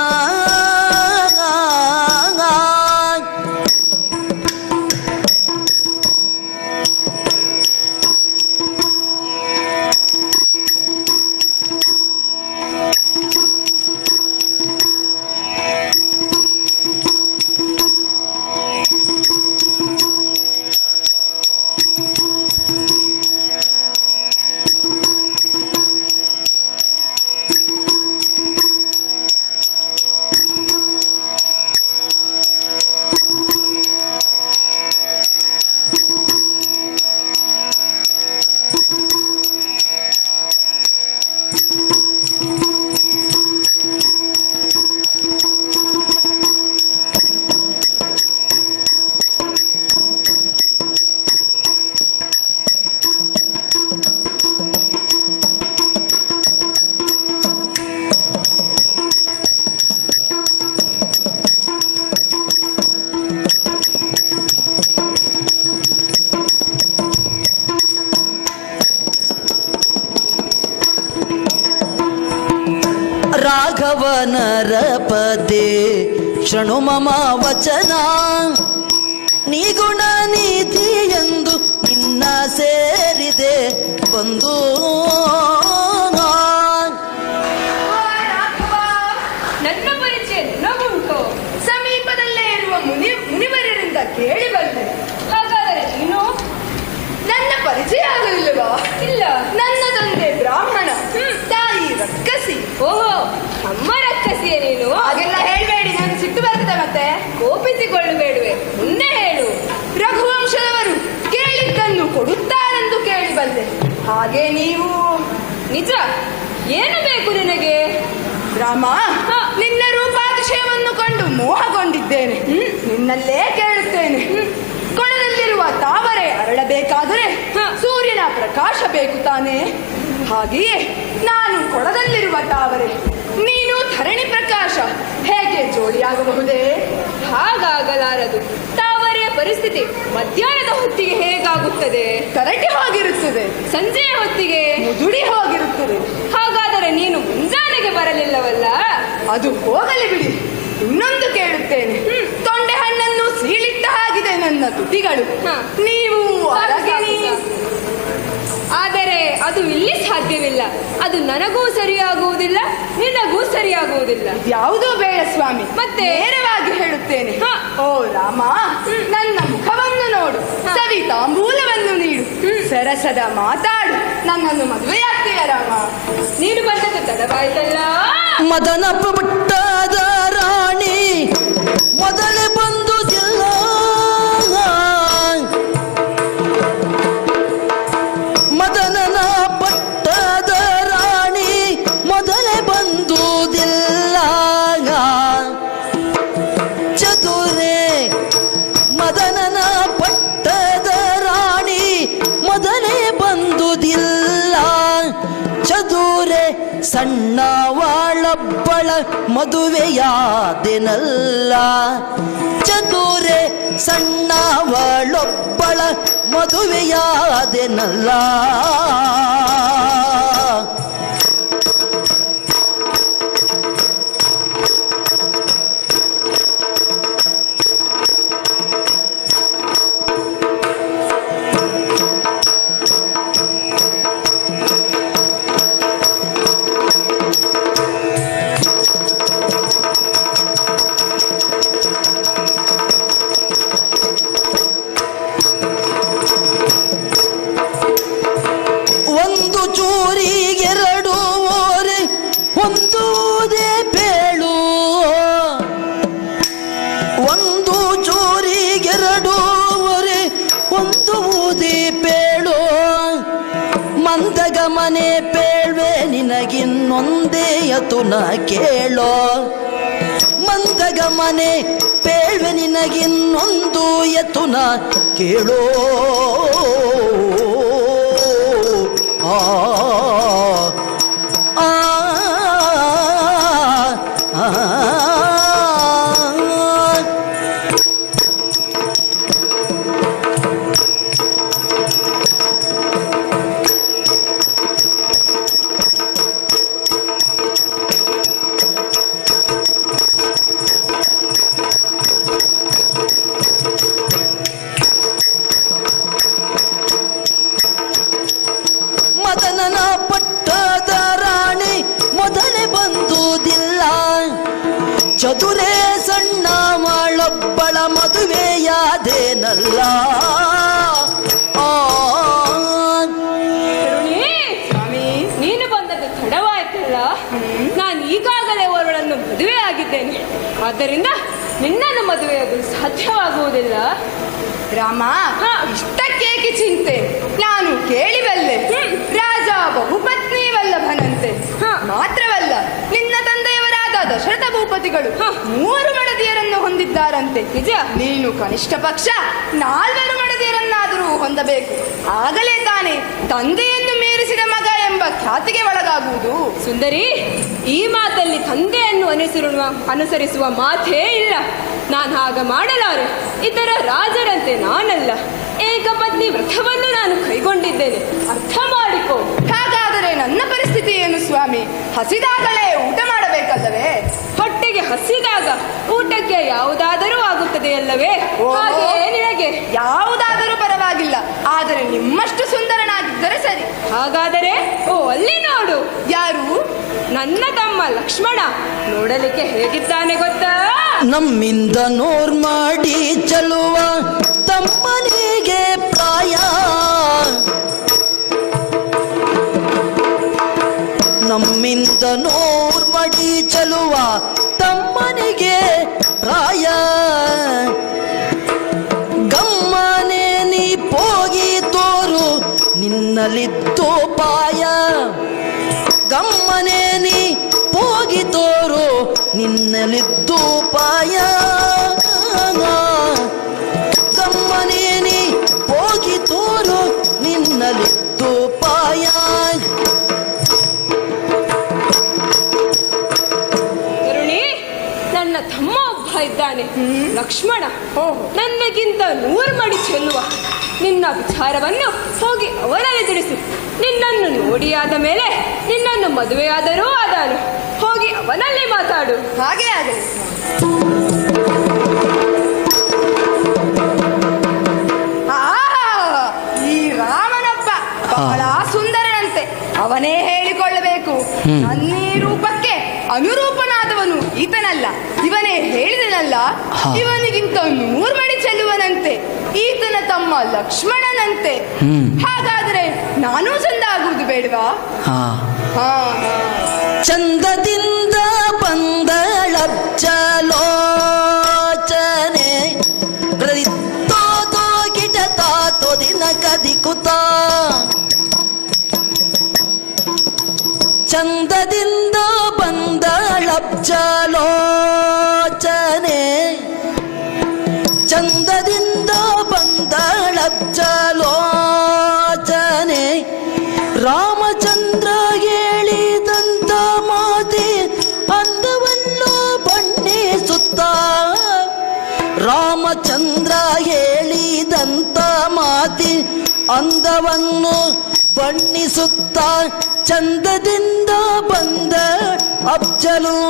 ರಾಘವನರಪತೆ ಶೃಣು ಮಮ ವಚನ ನಿಗುಣ ನೀತಿ ಎಂದು ನಿನ್ನ ಸೇರಿದೆ ಬಂದು ನನ್ನ ಪರಿಚಯ ನನಗುಂಟು. ಸಮೀಪದಲ್ಲೇ ಇರುವ ಮುನಿವರರಿಂದ ಕೇಳಿಬಲ್ಲೆ. ಹಾಗಾದರೆ ನೀನು ನನ್ನ ಪರಿಚಯ ಆಗಲಿಲ್ಲವಾ? ಇಲ್ಲ. ನನ್ನ ತಂದೆ ಬ್ರಾಹ್ಮಣ, ತಾಯಿ ರಕ್ಕಸಿ. ಓಹೋ, ಅಮ್ಮ ರಕ್ಕಸಿಯೇ ನೀನು? ಹಾಗೆಲ್ಲ ಹೇಳ್ಬೇಡಿ, ನನಗೆ ಸಿಟ್ಟು ಬರ್ತದೆ. ಮತ್ತೆ ಕೋಪಿಸಿಕೊಳ್ಳಬೇಡುವೆ, ಮುಂದೆ ಹೇಳು. ರಘುವಂಶದವರು ಕೇಳಿದ್ದನ್ನು ಕೊಡುತ್ತಾರೆಂದು ಕೇಳಿಬಲ್ಲೆ. ಹಾಗೆ ನೀವು? ನಿಜ. ಏನು ಬೇಕು ನಿನಗೆ? ರಾಮ, ನಿನ್ನ ರೂಪಾತಿಶಯವನ್ನು ಕಂಡು ಮೋಹಗೊಂಡಿದ್ದೇನೆ. ನಿನ್ನಲ್ಲೇ ಕೇಳುತ್ತೇನೆ. ಕೊಳದಲ್ಲಿರುವ ತಾವರೆ ಅರಳಬೇಕಾದರೆ ಸೂರ್ಯನ ಪ್ರಕಾಶ ಬೇಕು ತಾನೆ? ಹಾಗೆಯೇ ನಾನು ಕೊಳದಲ್ಲಿರುವ ತಾವರೆ, ನೀನು ಧರಣಿ ಪ್ರಕಾಶ. ಹೇಗೆ ಜೋಡಿಯಾಗಬಹುದೇ? ಹಾಗಾಗಲಾರದು. ತಾವರೆಯ ಪರಿಸ್ಥಿತಿ ಮಧ್ಯಾಹ್ನದ ಹೊತ್ತಿಗೆ ಹೇಗಾಗುತ್ತದೆ? ಕರಟಿ ಹೋಗಿರುತ್ತದೆ. ಸಂಜೆಯ ಹೊತ್ತಿಗೆ ಮುದುಡಿ ಹೋಗಿರುತ್ತದೆ. ಹಾಗಾದರೆ ನೀನು ಮುಂಜಾನೆಗೆ ಬರಲಿಲ್ಲವಲ್ಲ? ಅದು ಹೋಗಲಿ ಬಿಡಿ. ಇನ್ನೊಂದು ಕೇಳುತ್ತೇನೆ. ತೊಂಡೆ ಹಣ್ಣನ್ನು ಸೀಳಿಟ್ಟ ಹಾಗಿದೆ ನನ್ನ ತುಟಿಗಳು. ನೀವು ಅರಗಿಣಿ. ಆದರೆ ಅದು ಇಲ್ಲಿ ಸಾಧ್ಯವಿಲ್ಲ. ಅದು ನನಗೂ ಸರಿಯಾಗುವುದಿಲ್ಲ, ನಿನಗೂ ಸರಿಯಾಗುವುದಿಲ್ಲ. ಯಾವುದೂ ಬೇಡ ಸ್ವಾಮಿ, ಮತ್ತೆ ನೇರವಾಗಿ ಹೇಳುತ್ತೇನೆ. ಓ ರಾಮ, ನನ್ನ ಮುಖವನ್ನು ನೋಡು, ಸವಿ ತಾಂಬೂಲವನ್ನು ನೀಡು, ಸರಸದ ಮಾತಾಡು, ನನ್ನನ್ನು ಮದುವೆಯಾಗ್ತೀಯ ರಾಮ. ನೀನು ಬಂದದ್ದು ತಡವಾಯ್ತಲ್ಲ. ಮದನ ಪುಟ್ಟದ ರಾಣಿ ಮೊದಲೇ ಬಂದುದಿಲ್ಲ, ಮದನನ ಪಟ್ಟದ ರಾಣಿ ಮೊದಲೇ ಬಂದುದಿಲ್ಲ. ಚತುರೇ ಮದನನ ಪಟ್ಟದ ರಾಣಿ ಮೊದಲೇ ಬಂದುದಿಲ್ಲ. ಚದುರೆ ಸಣ್ಣವಾಳೊಬ್ಬಳ ಮದುವೆಯಾದೆನಲ್ಲ. ಚದುರೆ ಸಣ್ಣವಳೊಬ್ಬಳ ಮದುವೆಯಾದೆನಲ್ಲ. ಒಂದು ಮನೆ ಪೇಳ್ವೆ ನಿನಗಿನ್ನೊಂದೇ ಯತುನ ಕೇಳೋ ಮಂದಗ ಮನೆ ಪೇಳ್ವೆ ನಿನಗಿನ್ನೊಂದು ಯತುನ ಕೇಳೋ ಆ ಆ ಮದನನ ಪಟ್ಟದ ರಾಣಿ ಮೊದಲೇ ಬಂದುದಿಲ್ಲ ಚದುರೇ ಸಣ್ಣ ಮಾಳೊಬ್ಬಳ ಮದುವೆಯಾದೇನಲ್ಲ ಸ್ವಾಮಿ ನೀನು ಬಂದದ್ದು ತಡವಾಯ್ತಲ್ಲ. ನಾನು ಈಗಾಗಲೇ ಅವರನ್ನು ಮದುವೆ ಆಗಿದ್ದೇನೆ. ಆದ್ದರಿಂದ ನಿನ್ನನ್ನು ಮದುವೆಯಾಗಲು ಸಾಧ್ಯವಾಗುವುದಿಲ್ಲ. ರಾಮ, ಇಷ್ಟಕ್ಕೇಕೆ ಚಿಂತೆ? ನಾನು ಕೇಳಿಬಲ್ಲೆ. ರಾಜ ಬಹುಪತ್ನಿ ವಲ್ಲಭನಂತೆ. ಮಾತ್ರವಲ್ಲ, ನಿನ್ನ ತಂದೆಯವರಾದ ದಶರಥ ಭೂಪತಿಗಳು 3 ಮಡದಿಯರನ್ನು ಹೊಂದಿದ್ದಾರಂತೆ. ನಿಜ? ನೀನು ಕನಿಷ್ಠ ಪಕ್ಷ 4 ಮಡದಿಯರನ್ನಾದರೂ ಹೊಂದಬೇಕು. ಆಗಲೇ ತಾನೇ ತಂದೆಯನ್ನು ಮೀರಿಸಿದ ಮಗ ಎಂಬ ಖ್ಯಾತಿಗೆ ಒಳಗಾಗುವುದು. ಸುಂದರಿ, ಈ ಮಾತಲ್ಲಿ ತಂದೆಯನ್ನು ಅನುಸರಿಸುವ ಮಾತೇ ಇಲ್ಲ. ನಾನು ಹಾಗ ಮಾಡಲಾರೆ. ಇತರ ರಾಜರಂತೆ ನಾನಲ್ಲ. ಏಕಪತ್ನಿ ವ್ರತವನ್ನು ನಾನು ಕೈಗೊಂಡಿದ್ದೇನೆ. ಅರ್ಥ ಮಾಡಿಕೋ. ಹಾಗಾದರೆ ನನ್ನ ಪರಿಸ್ಥಿತಿ ಏನು ಸ್ವಾಮಿ? ಹಸಿದಾಗಲೇ ಊಟ ಮಾಡಬೇಕಲ್ಲವೇ? ಹೊಟ್ಟೆಗೆ ಹಸಿದಾಗ ಊಟಕ್ಕೆ ಯಾವುದಾದರೂ ಆಗುತ್ತದೆಯಲ್ಲವೇ? ಹಾಗೆಯೇ ನಿನಗೆ ಯಾವುದಾದರೂ ಪರವಾಗಿಲ್ಲ, ಆದರೆ ನಿಮ್ಮಷ್ಟು ಸುಂದರನಾಗಿದ್ದರೆ ಸರಿ. ಹಾಗಾದರೆ ಅಲ್ಲಿ ನೋಡು. ಯಾರು? ನನ್ನ ತಮ್ಮ ಲಕ್ಷ್ಮಣ. ನೋಡಲಿಕ್ಕೆ ಹೇಗಿದ್ದಾನೆ ಗೊತ್ತಾ? ನಮ್ಮಿಂದ ನೋರ್ ಮಾಡಿ ಚಲುವ ತಮ್ಮನಿಗೆ ಪ್ರಾಯ, ನಮ್ಮಿಂದ ನೋರ್ ಮಾಡಿ ಚಲುವ ತಮ್ಮನಿಗೆ ಪ್ರಾಯ, ಗಮ್ಮನೆ ನೀ ಪೋಗಿ ತೋರು ನಿನ್ನಲಿದ್ದು ಪಾಯ, ಗಮ್ಮನೆ ನೀ ಪೋಗಿ ತೋರು ನಿನ್ನಲಿದ್ದು ಪಾಯ, ಗಮ್ಮನೆ ನೀ ಪೋಗಿ ತೋರು ನಿನ್ನಲಿದ್ದು ಪಾಯ. ಕರುಣಿ, ನನ್ನ ತಮ್ಮ ಒಬ್ಬ ಇದ್ದಾನೆ, ಲಕ್ಷ್ಮಣ. ನನಗಿಂತ 100 ಮಡಿ ಚೆಲ್ಲುವ. ನಿನ್ನ ವಿಚಾರವನ್ನು ಹೋಗಿ ಅವರಲ್ಲಿ ತಿಳಿಸು. ನಿನ್ನನ್ನು ನೋಡಿಯಾದ ಮೇಲೆ ನಿನ್ನನ್ನು ಮದುವೆಯಾದರೂ ಆದಾನು. ಹೋಗಿ ಅವನಲ್ಲಿ ಮಾತಾಡು. ಹಾಗೆ ಆಗಲಿ. ಈ ರಾಮನೊಬ್ಬ ಬಹಳ ಸುಂದರನಂತೆ. ಅವನೇ ಹೇಳಿಕೊಳ್ಳಬೇಕು. ನನ್ನೀ ರೂಪಕ್ಕೆ ಅನುರೂಪನಾದವನು ಈತನಲ್ಲ. ಇವನೇ ಹೇಳಿದನಲ್ಲ, ಇವನಿಗಿಂತ 100 ಮಡಿ ಚೆಲ್ಲುವನಂತೆ. ಈತನ ತಮ್ಮ ಲಕ್ಷ್ಮಣನಂತೆ. ಹಾಗಾದ್ರೆ ನಾನೂ ಚಂದ ಆಗುವುದು ಬೇಡವಾ? ಚಂದದಿಂದ ಬಂದಳಬ್ಜಲೋಚನೆ ಪ್ರದಿತ್ತೋದೋ ಗಿಡತ ತೊದಿನ ಕದಿಕುತ, ಚಂದದಿಂದ ಬಂದಳಬ್ಜಲೋಚನೆ, ಚಂದದಿಂದ ಬಂದಳಬ್ಜಲೋಚನೆ, ರಾಮಚಂದ್ರ ಹೇಳಿದಂತ ಮಾತೆ ಅಂದವನ್ನು ಬಣ್ಣಿಸುತ್ತ, ರಾಮಚಂದ್ರ ಹೇಳಿದಂತ ಮಾತಿ ಅಂದವನ್ನು ಬಣ್ಣಿಸುತ್ತ, ಚಂದದಿಂದ ಬಂದ ಅಬ್ಜಲೋಚನೆ.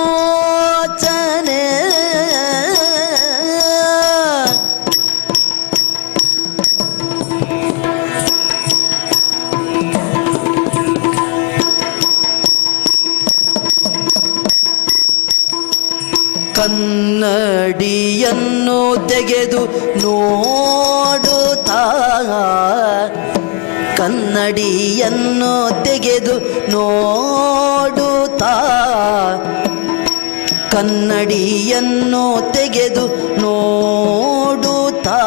ಕನ್ನಡಿಯನ್ನು ತೆಗೆದು ನೋಡುತ್ತಾ, ಕನ್ನಡಿಯನ್ನು ತೆಗೆದು ನೋಡುತ್ತಾ, ಕನ್ನಡಿಯನ್ನು ತೆಗೆದು ನೋಡುತ್ತಾ,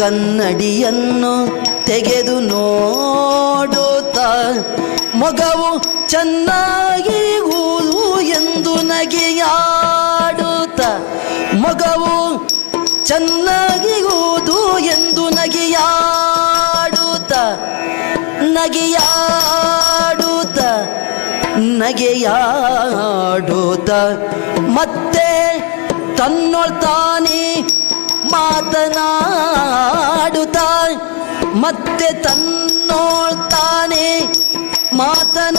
ಕನ್ನಡಿಯನ್ನು ತೆಗೆದು ನೋಡುತ್ತ ಮೊಗವು ಚೆನ್ನಾಗಿರುವುದು ಎಂದು ನಗೆಯಾಡುತ್ತ ಮೊಗವು ಚೆನ್ನಾಗಿರುವುದು ಎಂದು ನಗೆಯಾಡುತ್ತ ನಗೆಯಾಡುತ್ತ ನಗೆಯಾಡುತ್ತ ಮತ್ತೆ ತನ್ನೊಳ್ತಾನೆ ಮಾತನಾಡುತ್ತ ಮತ್ತೆ ತನ್ನೊಳ್ತಾನೆ ಮಾತನಾಡುತ್ತ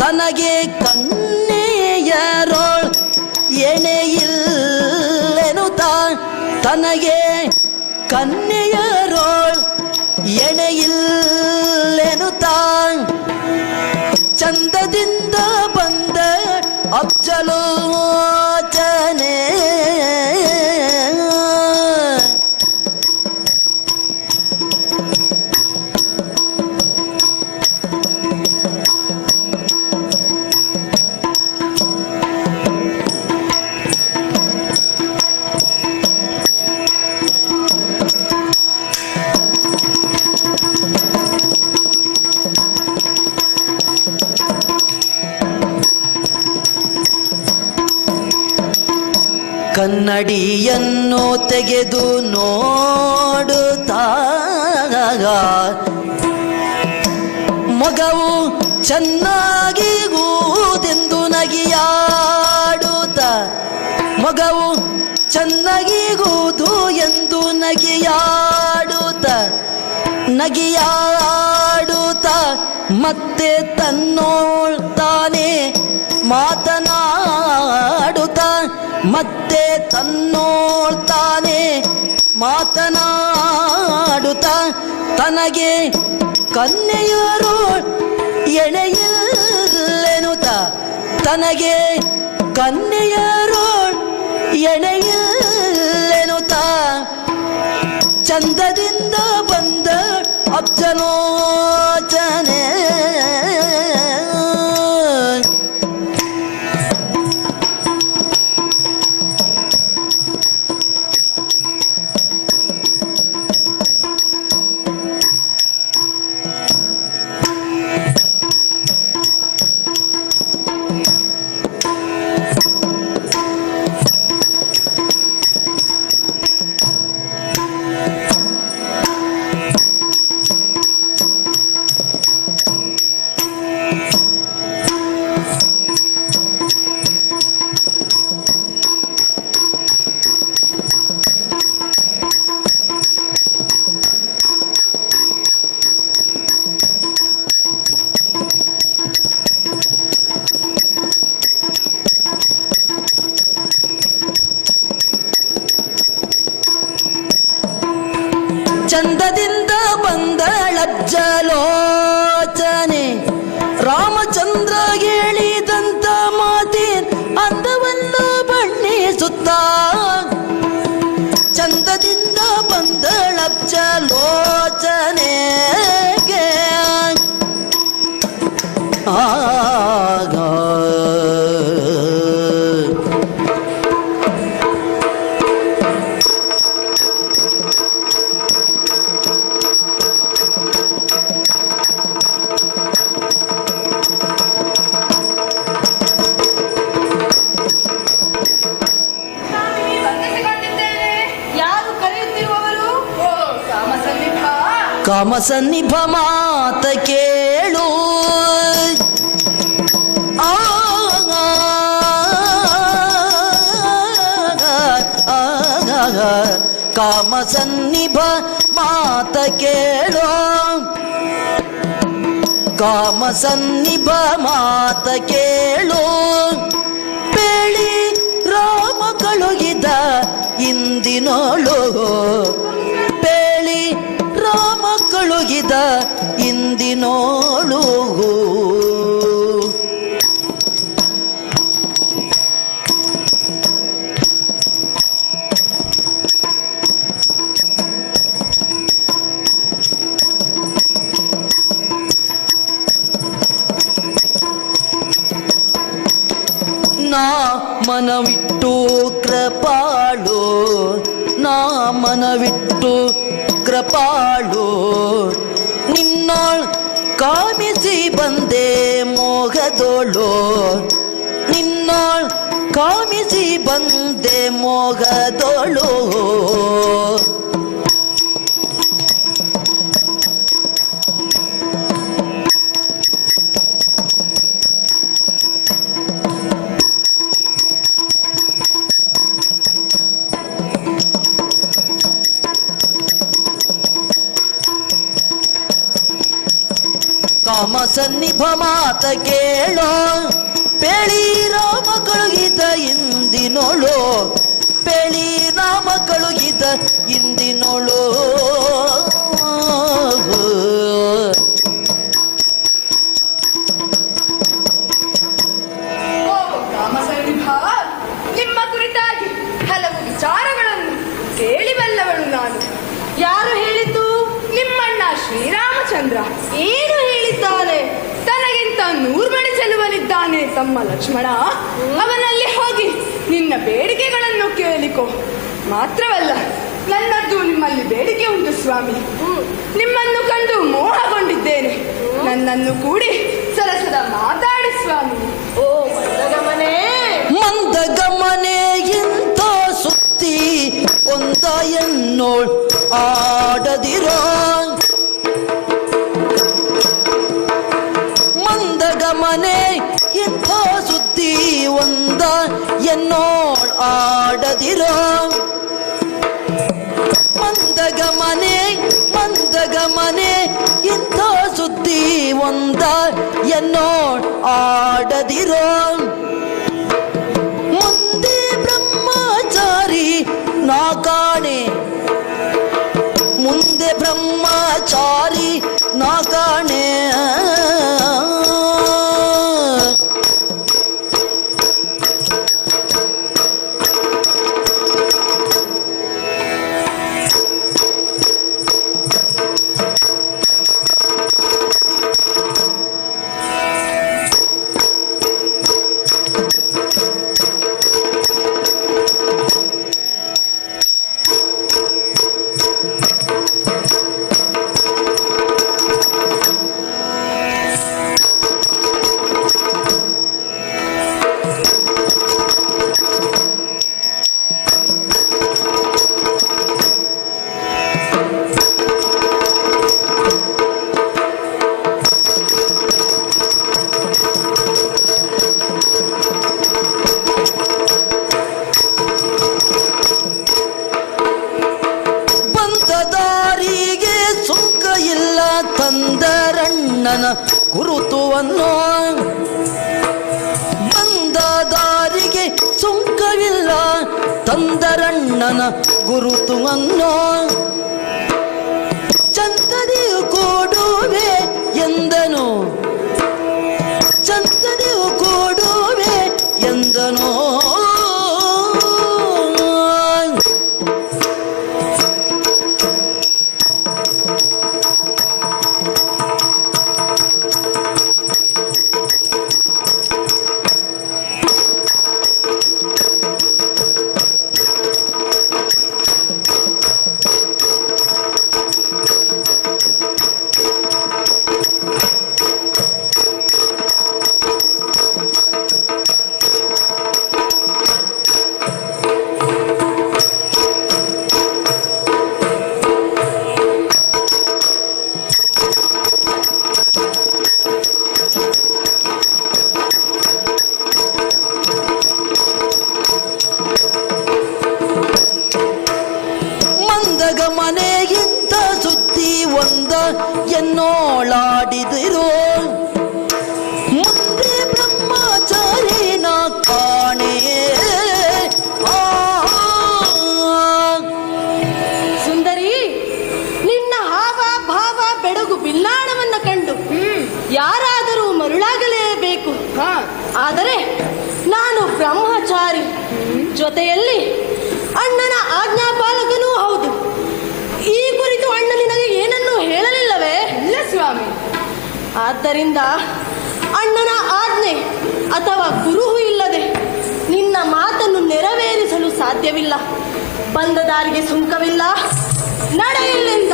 ತನಗೆ ಕನ್ನೆಯರೋಳ್ ಎಣೆಯಿಲ್ಲೆನುತ ತನಗೆ ಕನ್ನೆಯರೋಳ್ ಎಣೆಯಿಲ್ಲೆನುತ ಚಂದದಿಂದ ಬಂದ ಅಬ್ಜಲೋಚನೆ ಕನ್ನಡಿಯನ್ನು ತೆಗೆದು ನೋಡುತ್ತಾಗ ಮೊಗವು ಚೆನ್ನಾಗಿರುವುದೆಂದು ನಗೆಯಾಡುತ್ತ ಮೊಗವು ಚೆನ್ನಾಗಿರುವುದು ಎಂದು ನಗೆಯಾಡುತ್ತ ನಗೆಯಾಡುತ್ತ ಮತ್ತೆ ತನ್ನೋಳ್ತಾನೆ ಮಾತನಾಡುತ್ತ ಮತ್ತೆ ತನ್ನೋಳ್ತಾನೆ ಮಾತನಾಡುತ್ತ ತನಗೆ ಕನ್ನೆಯರು ಎಣೆಯಿಲ್ಲೆನುತ ತನಗೆ ಕನ್ನೆಯರು ಎಣೆಯಿಲ್ಲೆನುತ ಚಂದದಿಂದ ಬಂದ ಅಬ್ಜಲೋಚನೆ ಚಂದದಿಂದ ಬಂದಳಜ್ಜಲೋಚನೆ ರಾಮಚಂದ್ರ ಹೇಳಿದಂತ ಮಾತಿನ ಅಂದವನ್ನು ಬಣ್ಣಿಸುತ್ತ ಚಂದದಿಂದ ಬಂದಳಜ್ಜಲೋಚನೆಗೆ ಆಗ ಕಾಮಸನ್ನಿಭ ಮಾತ ಕೇಳು ಕಾಮಸನ್ನಿಭ ಮಾತ ಕೇಳು ಕಾಮಸನ್ನಿಭ ಮಾತ ಕೇಳು ಬೇಳಿ ರಾಮ ಕಳುಗಿದ ಇಂದಿನೋಳು ಬೇಳಿ ರಾಮ ಕಳುಗಿದ ಇಂದಿನೋಳು ನಾ ಮನವಿಟ್ಟು ಕೃಪಾಳು ನಾ ಮನವಿಟ್ಟು ಪುರಪಾಳು ನಿನ್ನೋಳ್ ಕಾಮಿಸಿ ಬಂದೆ ಮೋಗದೋಳು ನಿನ್ನೋಳ್ ಕಾಮಿಸಿ ಬಂದೆ ಮೋಗದೋಳು ಕಾಮ ಸನ್ನಿಭ ಮಾತ ಕೇಳೋ ಪೇಳಿ ರಾಮ ಕಳುಗಿದ ಇಂದಿನೋಳು ಪೇಳಿ ರಾಮ ಕಳುಗಿದ ಇಂದಿನೋಳು ನಿಮ್ಮ ಕುರಿತಾಗಿ ಹಲವು ವಿಚಾರಗಳನ್ನು ಕೇಳಿಬಲ್ಲವಳು ನಾನು. ಯಾರು ಹೇಳಿದ್ದು? ನಿಮ್ಮಣ್ಣ ಶ್ರೀರಾಮಚಂದ್ರ. ಏನು ಹೇಳಿದ್ದಾನೆ? ತನಗಿಂತ 100 ಮಣಿ ಚೆಲುವನಿದ್ದಾನೆ ತಮ್ಮ ಲಕ್ಷ್ಮಣ. ಅವನಲ್ಲಿ ಹೋಗಿ ನಿನ್ನ ಬೇಡಿಕೆಗಳನ್ನು ಕೇಳಿಕೊ. ಮಾತ್ರವಲ್ಲ, ನನ್ನದ್ದು ನಿಮ್ಮಲ್ಲಿ ಬೇಡಿಕೆ ಉಂಟು ಸ್ವಾಮಿ. ನಿಮ್ಮನ್ನು ಕಂಡು ಮೋಹಗೊಂಡಿದ್ದೇನೆ. ನನ್ನನ್ನು ಕೂಡಿ ಸರಸದ ಮಾತಾಡಿ ಸ್ವಾಮಿ. ಓ ಮಂದಗಮನೆ, ಮಂದಗಮನೆ ಇಂಥ ಸುತ್ತಿ ಒಂದ ಎನ್ನೋಳ್ ಆಡದಿರೋ ಮಂದಗಮನೆ ಇಂಥ ಸುದ್ದಿ ಒಂದ ಎನ್ನೋಳ್ ಆಡದಿರೋ ಮಂದಗಮನೆ ಮಂದಗಮನೆ ಇಂಥ ಸುದ್ದಿ ಒಂದ ಎನ್ನೋಳ್ ಆಡದಿರೋ ಮುಂದೆ ಬ್ರಹ್ಮಚಾರಿ ನಾ ಕಾಣೆ ಮುಂದೆ ಬ್ರಹ್ಮಚಾರಿ ನಾ ಕಾಣೆ ತಂದರಣ್ಣನ ಗುರುತುವನ್ನು ಬಂದ ದಾರಿಗೆ ಸುಂಕವಿಲ್ಲ ತಂದರಣ್ಣನ ಗುರುತುವನ್ನು ಚಂದನೆಯು ಕೂಡುವೆ ಎಂದನು ಚಂದನೆಯು ಕೂಡುವೆ ಎಂದನು ಮನೆಗಿಂತ ಸುದ್ದಿ ಒಂದ ಎನ್ನೋಳಾಡಿದಿರೋ ಮುಂದೆ ಬ್ರಹ್ಮಚಾರಿನ ಕಾಣೆ ಸುಂದರಿ, ನಿನ್ನ ಹಾವ ಭಾವ ಬೆಡಗು ಬಿಲ್ಲಾಣವನ್ನ ಕಂಡು ಯಾರಾದರೂ ಮರುಳಾಗಲೇಬೇಕು. ಆದರೆ ನಾನು ಬ್ರಹ್ಮಚಾರಿ, ಜೊತೆಯಲ್ಲಿ ಅಣ್ಣನ ಆಜ್ಞಾಪಾಲಕನೂ ಹೌದು. ಈ ಕುರಿತು ಅಣ್ಣ ನಿನಗೆ ಏನನ್ನೂ ಹೇಳಲಿಲ್ಲವೇ? ಇಲ್ಲ ಸ್ವಾಮಿ. ಆದ್ದರಿಂದ ಅಣ್ಣನ ಆಜ್ಞೆ ಅಥವಾ ಕುರುಹು ಇಲ್ಲದೆ ನಿನ್ನ ಮಾತನ್ನು ನೆರವೇರಿಸಲು ಸಾಧ್ಯವಿಲ್ಲ. ಬಂದ ದಾರಿಗೆ ಸುಂಕವಿಲ್ಲ, ನಡೆ ಇಲ್ಲಿಂದ.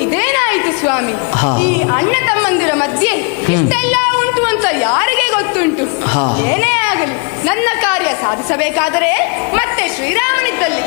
ಇದೇನಾಯಿತು ಸ್ವಾಮಿ? ಹಾ. ಈ ಅಣ್ಣ ತಮ್ಮಂದಿರ ಮಧ್ಯೆ ಇಷ್ಟೆಲ್ಲ ಉಂಟು ಅಂತ ಯಾರಿಗೆ ಗೊತ್ತುಂಟು? ಹಾ. ಏನೇ ಆಗಲಿ ನನ್ನ ಕಾರ್ಯ ಸಾಧಿಸಬೇಕಾದರೆ ಮತ್ತೆ ಶ್ರೀರಾಮನಿದ್ದಲ್ಲಿ.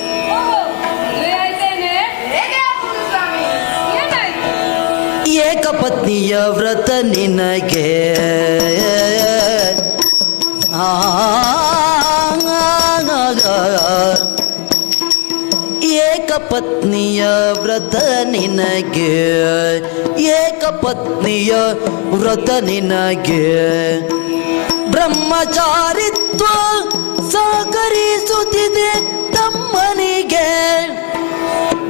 ಮದುವೆ ಆಯ್ತೇನೆ? ಹೇಗೆ ಆಗುವುದು ಸ್ವಾಮಿ? ಏನಾಯ್ತು? ಏಕಪತ್ನಿಯ ವ್ರತ ನಿನಗೆ ಏಕಪತ್ನಿಯ ವ್ರತ ನಿನಗೆ, ಏಕಪತ್ನಿಯ ವ್ರತ ನಿನಗೆ, ಬ್ರಹ್ಮಚಾರಿತ್ವ ಸಹಕರಿಸುತ್ತಿದೆ ತಮ್ಮನಿಗೆ,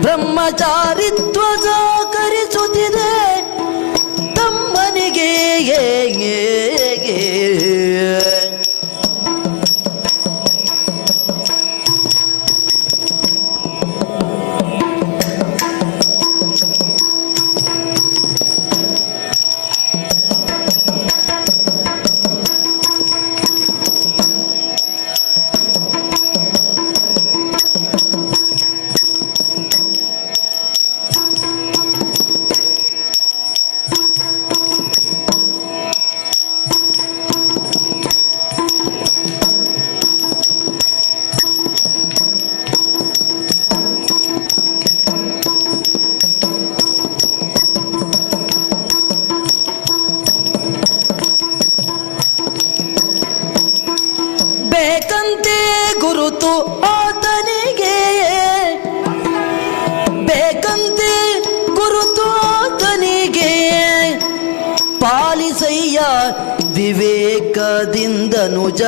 ಬ್ರಹ್ಮಚಾರಿತ್ವ ಸಹಕರಿಸುತ್ತಿದೆ ತಮ್ಮನಿಗೆ. ಬೇಕಂತೆ ಗುರುತು ಆತನಿಗೆ, ಬೇಕಂತೆ ಗುರುತು ಆತನಿಗೆ, ಪಾಲಿಸಯ್ಯ ವಿವೇಕದಿಂದ ನುಜ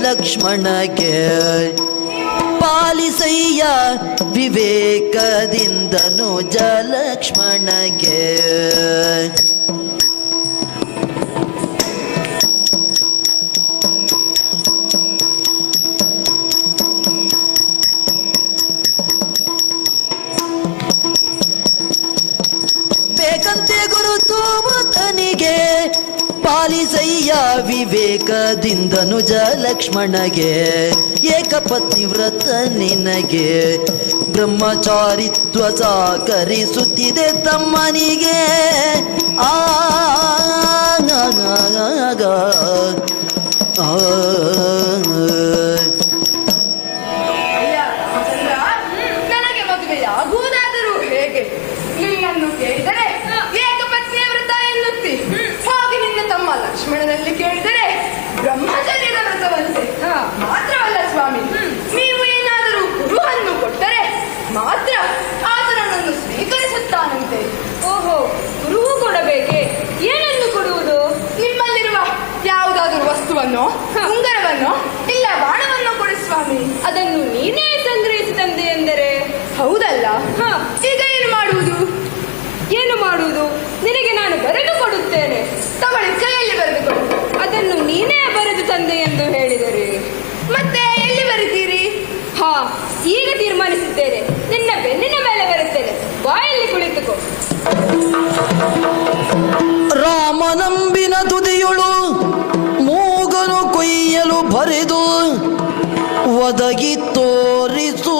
ಲಕ್ಷ್ಮಣಗೆ, ಪಾಲಿಸಯ್ಯ ವಿವೇಕದಿಂದ ನುಜ ಲಕ್ಷ್ಮಣಗೆ. ಬೇಕಂತೆ ಗುರುತು ಆತನಿಗೆ, ಪಾಲಿಸಯ್ಯ ವಿವೇಕದಿಂದ ನುಜ ಲಕ್ಷ್ಮಣಗೆ, ಏಕಪತ್ನಿ ವ್ರತ ನಿನಗೆ, ಬ್ರಹ್ಮಚಾರಿತ್ವ ಸಹಕರಿಸುತ್ತಿದೆ ತಮ್ಮನಿಗೆ. ಆ ಅಯ್ಯ ರಾಮಚಂದ್ರ, ನನಗೆ ಮದುವೆಯಾಗುವುದಾದರೂ ಹೇಗೆ? ನಿನ್ನನ್ನು ಕೇಳಿದರೆ ಏಕಪತ್ನಿಯ ವ್ರತ ಎನ್ನುತ್ತಿ, ಹಾಗೆ ನಿನ್ನ ತಮ್ಮ ಲಕ್ಷ್ಮಣನಲ್ಲಿ ಕೇಳಿದರೆ ಬ್ರಹ್ಮಚರ್ಯದ ವ್ರತವಂತೆ. ಮಾತ್ರವಲ್ಲ ಸ್ವಾಮಿ, ನೀವು ಏನಾದರೂ ಗುರುವನ್ನು ಕೊಟ್ಟರೆ ಮಾತ್ರ ಆತನನ್ನು ಸ್ವೀಕರಿಸುತ್ತಾನಂತೆ. ಓಹೋ, ಗುರುವು ಕೊಡಬೇಕೆ? ಏನನ್ನು ಕೊಡುವುದು? ನಿಮ್ಮಲ್ಲಿರುವ ಯಾವುದಾದರೂ ವಸ್ತುವನ್ನು, ಉಂಗರವನ್ನು, ಇಲ್ಲ ಬಾಣವನ್ನು ಕೊಡಿ ಸ್ವಾಮಿ. ಅದನ್ನು ನೀನೇ ಸಂಗ್ರಹಿಸಿದಂತೆ ಎಂದರೆ? ಹೌದಲ್ಲ? ಹ. ಈಗ ಏನು ಮಾಡುವುದು? ಏನು ಮಾಡುವುದು? ನಿನಗೆ ನಾನು ಬರೆದು ಕೊಡುತ್ತೇನೆ. ತಗೊಳ್ಳಿ, ಕೈಯಲ್ಲಿ ಬರೆದುಕೊಡು. ಅದನ್ನು ನೀನೇ ಬರೆದು ತಂದೆ ಎಂದು ಹೇಳಿದರೆ ಮತ್ತೆ ಎಲ್ಲಿ ಬರೀತೀರಿ? ಹಾ, ಈಗ ತೀರ್ಮಾನಿಸಿದ್ದೇನೆ. ನಿನ್ನ ಬೆನ್ನಿನ ಮೇಲೆ ಬರುತ್ತೇನೆ. ಬಾಯಲ್ಲಿ ಕುಳಿತುಕೋ. ರಾಮನಂಬಿನ ತುದಿಯುಳು ಮೂಗನು ಕೊಯ್ಯಲು ಬರೆದು ಒದಗಿ ತೋರಿಸು,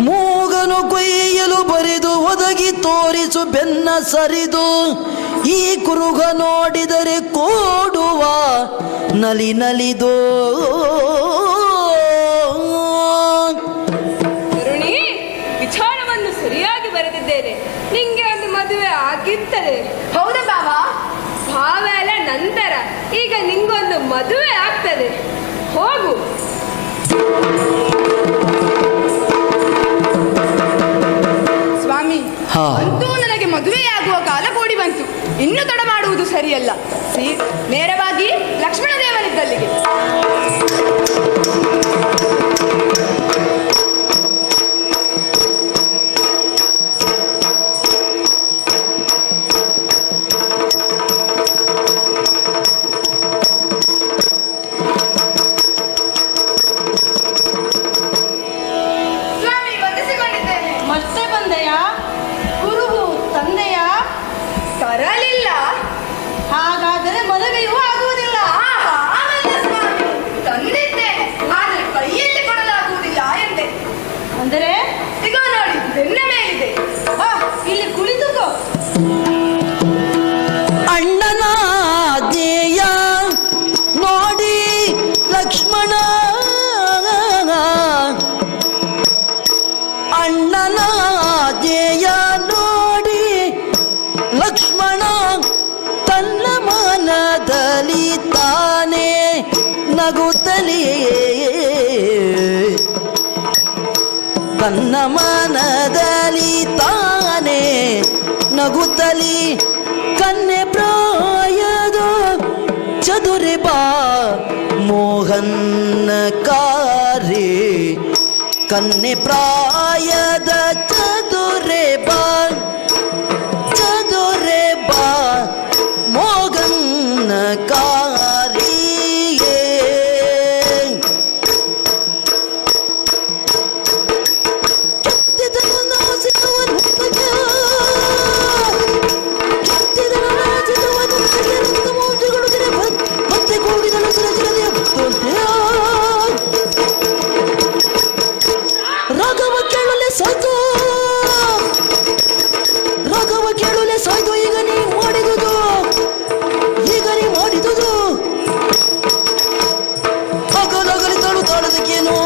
ಮೂಗನು ಕೊಯ್ಯಲು ಬರೆದು ಒದಗಿ ತೋರಿಸು ಬೆನ್ನ ಸರಿದು, ಈ ಕುರುಗ ನೋಡಿದರೆ ಕೂಡುವ ನಲಿ ನಲಿದೋ. ಕರುಣಿ, ವಿಚಾರವನ್ನು ಸರಿಯಾಗಿ ಬರೆದಿದ್ದೇನೆ. ನಿಂಗೆ ಒಂದು ಮದುವೆ ಆಗಿರ್ತದೆ. ಹೌದಾ ಬಾವಾ? ಭಾವ ಎಲ್ಲ ನಂತರ. ಈಗ ನಿಂಗೊಂದು ಮದುವೆ ಆಗ್ತದೆ. ಹೋಗು. ಸ್ವಾಮಿ, ಹಾ. ಅಂತೂ ನನಗೆ ಮದುವೆಯಾಗುವ ಕಾಲ ಕೂಡಿ ಬಂತು. ಇನ್ನು ತಡ ಮಾಡುವುದು ಸರಿಯಲ್ಲ. ನೇರವಾಗಿ ಲಕ್ಷ್ಮಣ ದೇವರಿದ್ದಲ್ಲಿಗೆ. ಅಂದರೆ ಈಗ ನೋಡಿ ಬೆನ್ನ ಮೇಲಿದೆ. ಬಾ ಇಲ್ಲಿ ಕುಳಿತುಕೋ. ಅಣ್ಣನ ಆಜ್ಞೆಯ ನೋಡಿ ಲಕ್ಷ್ಮಣ, ಅಣ್ಣನ ಆಜ್ಞೆಯ ನೋಡಿ ಲಕ್ಷ್ಮಣ ತನ್ನ ಮನದಲ್ಲಿ ತಾನೇ ನಗುತ್ತಲಿಯೇ, ತನ್ನ ಮನದಲ್ಲಿ ತಾನೇ ನಗುತ್ತಲಿ ಕನ್ನೆ ಪ್ರಾಯದು ಚದುರೆ ಬಾ ಮೋಹನ್ನ ಕಾರಿ, ಕನ್ನೆ ಪ್ರಾಯದ ಚದುರೆ ಬಾ ಮೋಗನ್ನ ಕಾರಿಯೇ. ಮತ್ತೆ ಕೂಡಿದಳು ಸಿರಸಿರದೆ ರಾಘವ ಕೇಳಲೆ ಸಾಯ್ತು, ರಾಘವ ಕೇಳಲೆ ಸಾಯ್ತು. ಈಗ ನೀ ಮಾಡಿದುದು, ಈಗ ನೀ ಮಾಡಿದುದು ಹಗಲಗಲಿ ತಾಳು ತಾಳದಕ್ಕೇನು.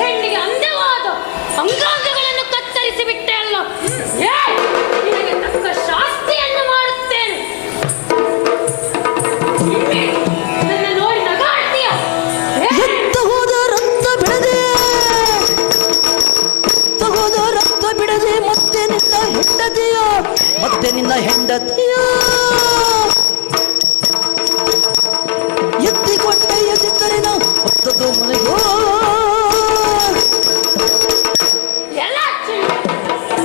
ಹೆಣ್ಣಿಗೆ ಅಂದವಾದ ಅಂಗಾಂಗಗಳನ್ನು ಕತ್ತರಿಸಿ ಬಿಟ್ಟೆ ಅಲ್ಲ, ನಿನಗೆ ತಕ್ಕ ಶಾಸ್ತಿಯನ್ನು ಮಾಡುತ್ತೇನೆ. ನನ್ನ ನೋಡಿ ನಗಾಡ್ತೀಯ? ಎತ್ತ ಹೋದ ರಕ್ತ ಬಿಡದೆ, ಹೋದ ರಕ್ತ ಬಿಡದೆ ಮತ್ತೆ ನಿನ್ನ ಹೆಂಡತಿಯ, ಮತ್ತೆ ನಿನ್ನ ಹೆಂಡತಿಯ ಎತ್ತಿಕೊಂಡ ಎದ್ದಿದ್ದರೆ ನಾವು ಹೊತ್ತದು ಮನೆಗೋ. ಎಲ್ಲ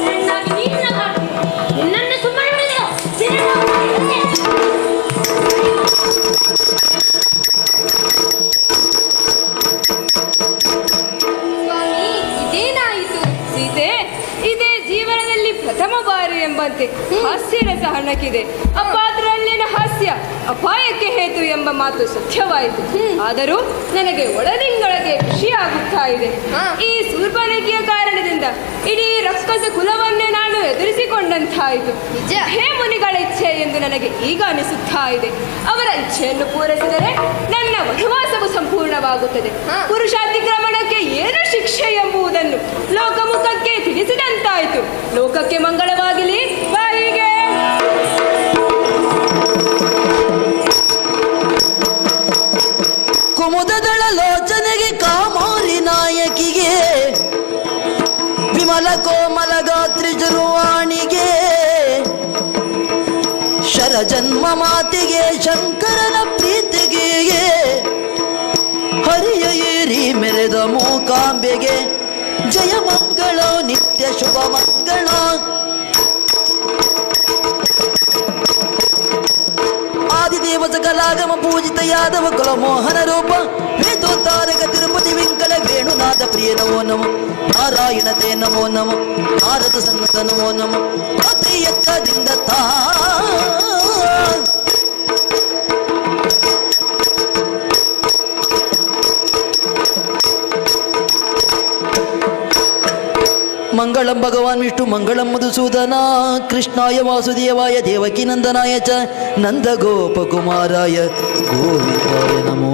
ಹೆಣ್ಣಾಗಿ ನೀನು ನಗಾಡ್ತೀಯ, ನಿನ್ನನ್ನು ಸುಮ್ಮನೆ ಬಿಡದೆಯೋ? ಸ್ವಾಮಿ, ಇದೇನಾಯಿತು? ಸೀತೆ, ಇದೇ ಜೀವನದಲ್ಲಿ ಪ್ರಥಮ ಬಾರಿ ಎಂಬಂತೆ ಹಾಸ್ಯರಸ ಹಣಕ್ಕಿದೆ. ಅಪಾತ್ರರಲ್ಲಿನ ಹಾಸ್ಯ ಅಪಾಯಕ್ಕೆ ಹೇತು ಎಂಬ ಮಾತು ಸತ್ಯವಾಯಿತು. ಆದರೂ ನನಗೆ ಒಳದಿಂಗಳಗೆ ಖುಷಿಯಾಗುತ್ತಾ ಇದೆ. ಈ ಶೂರ್ಪನಖಿಯ ಕಾರಣದಿಂದ ಇಡೀ ರಕ್ಕಸ ಕುಲವನ್ನೇ ನಾನು ಎದುರಿಸಿಕೊಂಡಂತಾಯಿತು. ಹೇ ಮುನಿಗಳ ಇಚ್ಛೆ ಎಂದು ನನಗೆ ಈಗ ಅನಿಸುತ್ತಾ ಇದೆ. ಅವರ ಇಚ್ಛೆಯನ್ನು ಪೂರೈಸಿದರೆ ನನ್ನ ವನವಾಸವು ಸಂಪೂರ್ಣವಾಗುತ್ತದೆ. ಪುರುಷಾತಿಕ್ರಮಣಕ್ಕೆ ಏನು ಶಿಕ್ಷೆ ಎಂಬುದನ್ನು ಲೋಕಮುಖಕ್ಕೆ ತಿಳಿಸಿದಂತಾಯಿತು. ಲೋಕಕ್ಕೆ ಮಂಗಳವಾಗಲಿ. ಬಾಯಿಗೆ ಕುಮುದದಳ ಲೋಚನೆಗೆ ಕಾಮೋರಿ ನಾಯಕಿಗೆ, ವಿಮಲ ಕೋಮಲ ಗಾತ್ರಿ ಜರುವಾಣಿಗೆ, ಶರಜನ್ಮ ಮಾತಿಗೆ ಶಂಕರನ ಪ್ರೀತಿಗೆ, ಹರಿಯ ಏರಿ ಮೆರೆದ ಮೂಕಾಂಬೆಗೆ ಜಯ ಮಂಗಳ ನಿತ್ಯ ಶುಭ ಮಂಗಳ. ಆದಿದೇವ ಸಕಲಾಗಮ ಪೂಜಿತ ಯಾದವ ಕುಲ ಮೋಹನ ರೂಪ ವೇದೋತ್ತಾರಕ ತಿರುಪತಿ ವೆಂಕಟ ವೇಣುನಾಥ ಪ್ರಿಯ ನಮೋ ನಮೋ. ನಾರಾಯಣ ತೇ ನಮೋ ನಮೋ. ನಾರದ ಸನ್ನತ ನಮೋ ನಮೋ. ರಾತ್ರಿ ಎತ್ತದಿಂದ ತಾ ಮಂಗಳಂ ಭಗವಾನ್ ವಿಷ್ಣು ಮಂಗಳಂ ಮಧುಸೂದನ ಕೃಷ್ಣಾಯ ವಾಸುದೇವಾಯ ದೇವಕಿ ನಂದನಾಯ ಚ ನಂದ ಗೋಪಕುಮಾರಾಯ ಗೋವಿಂದಾಯ ನಮೋ.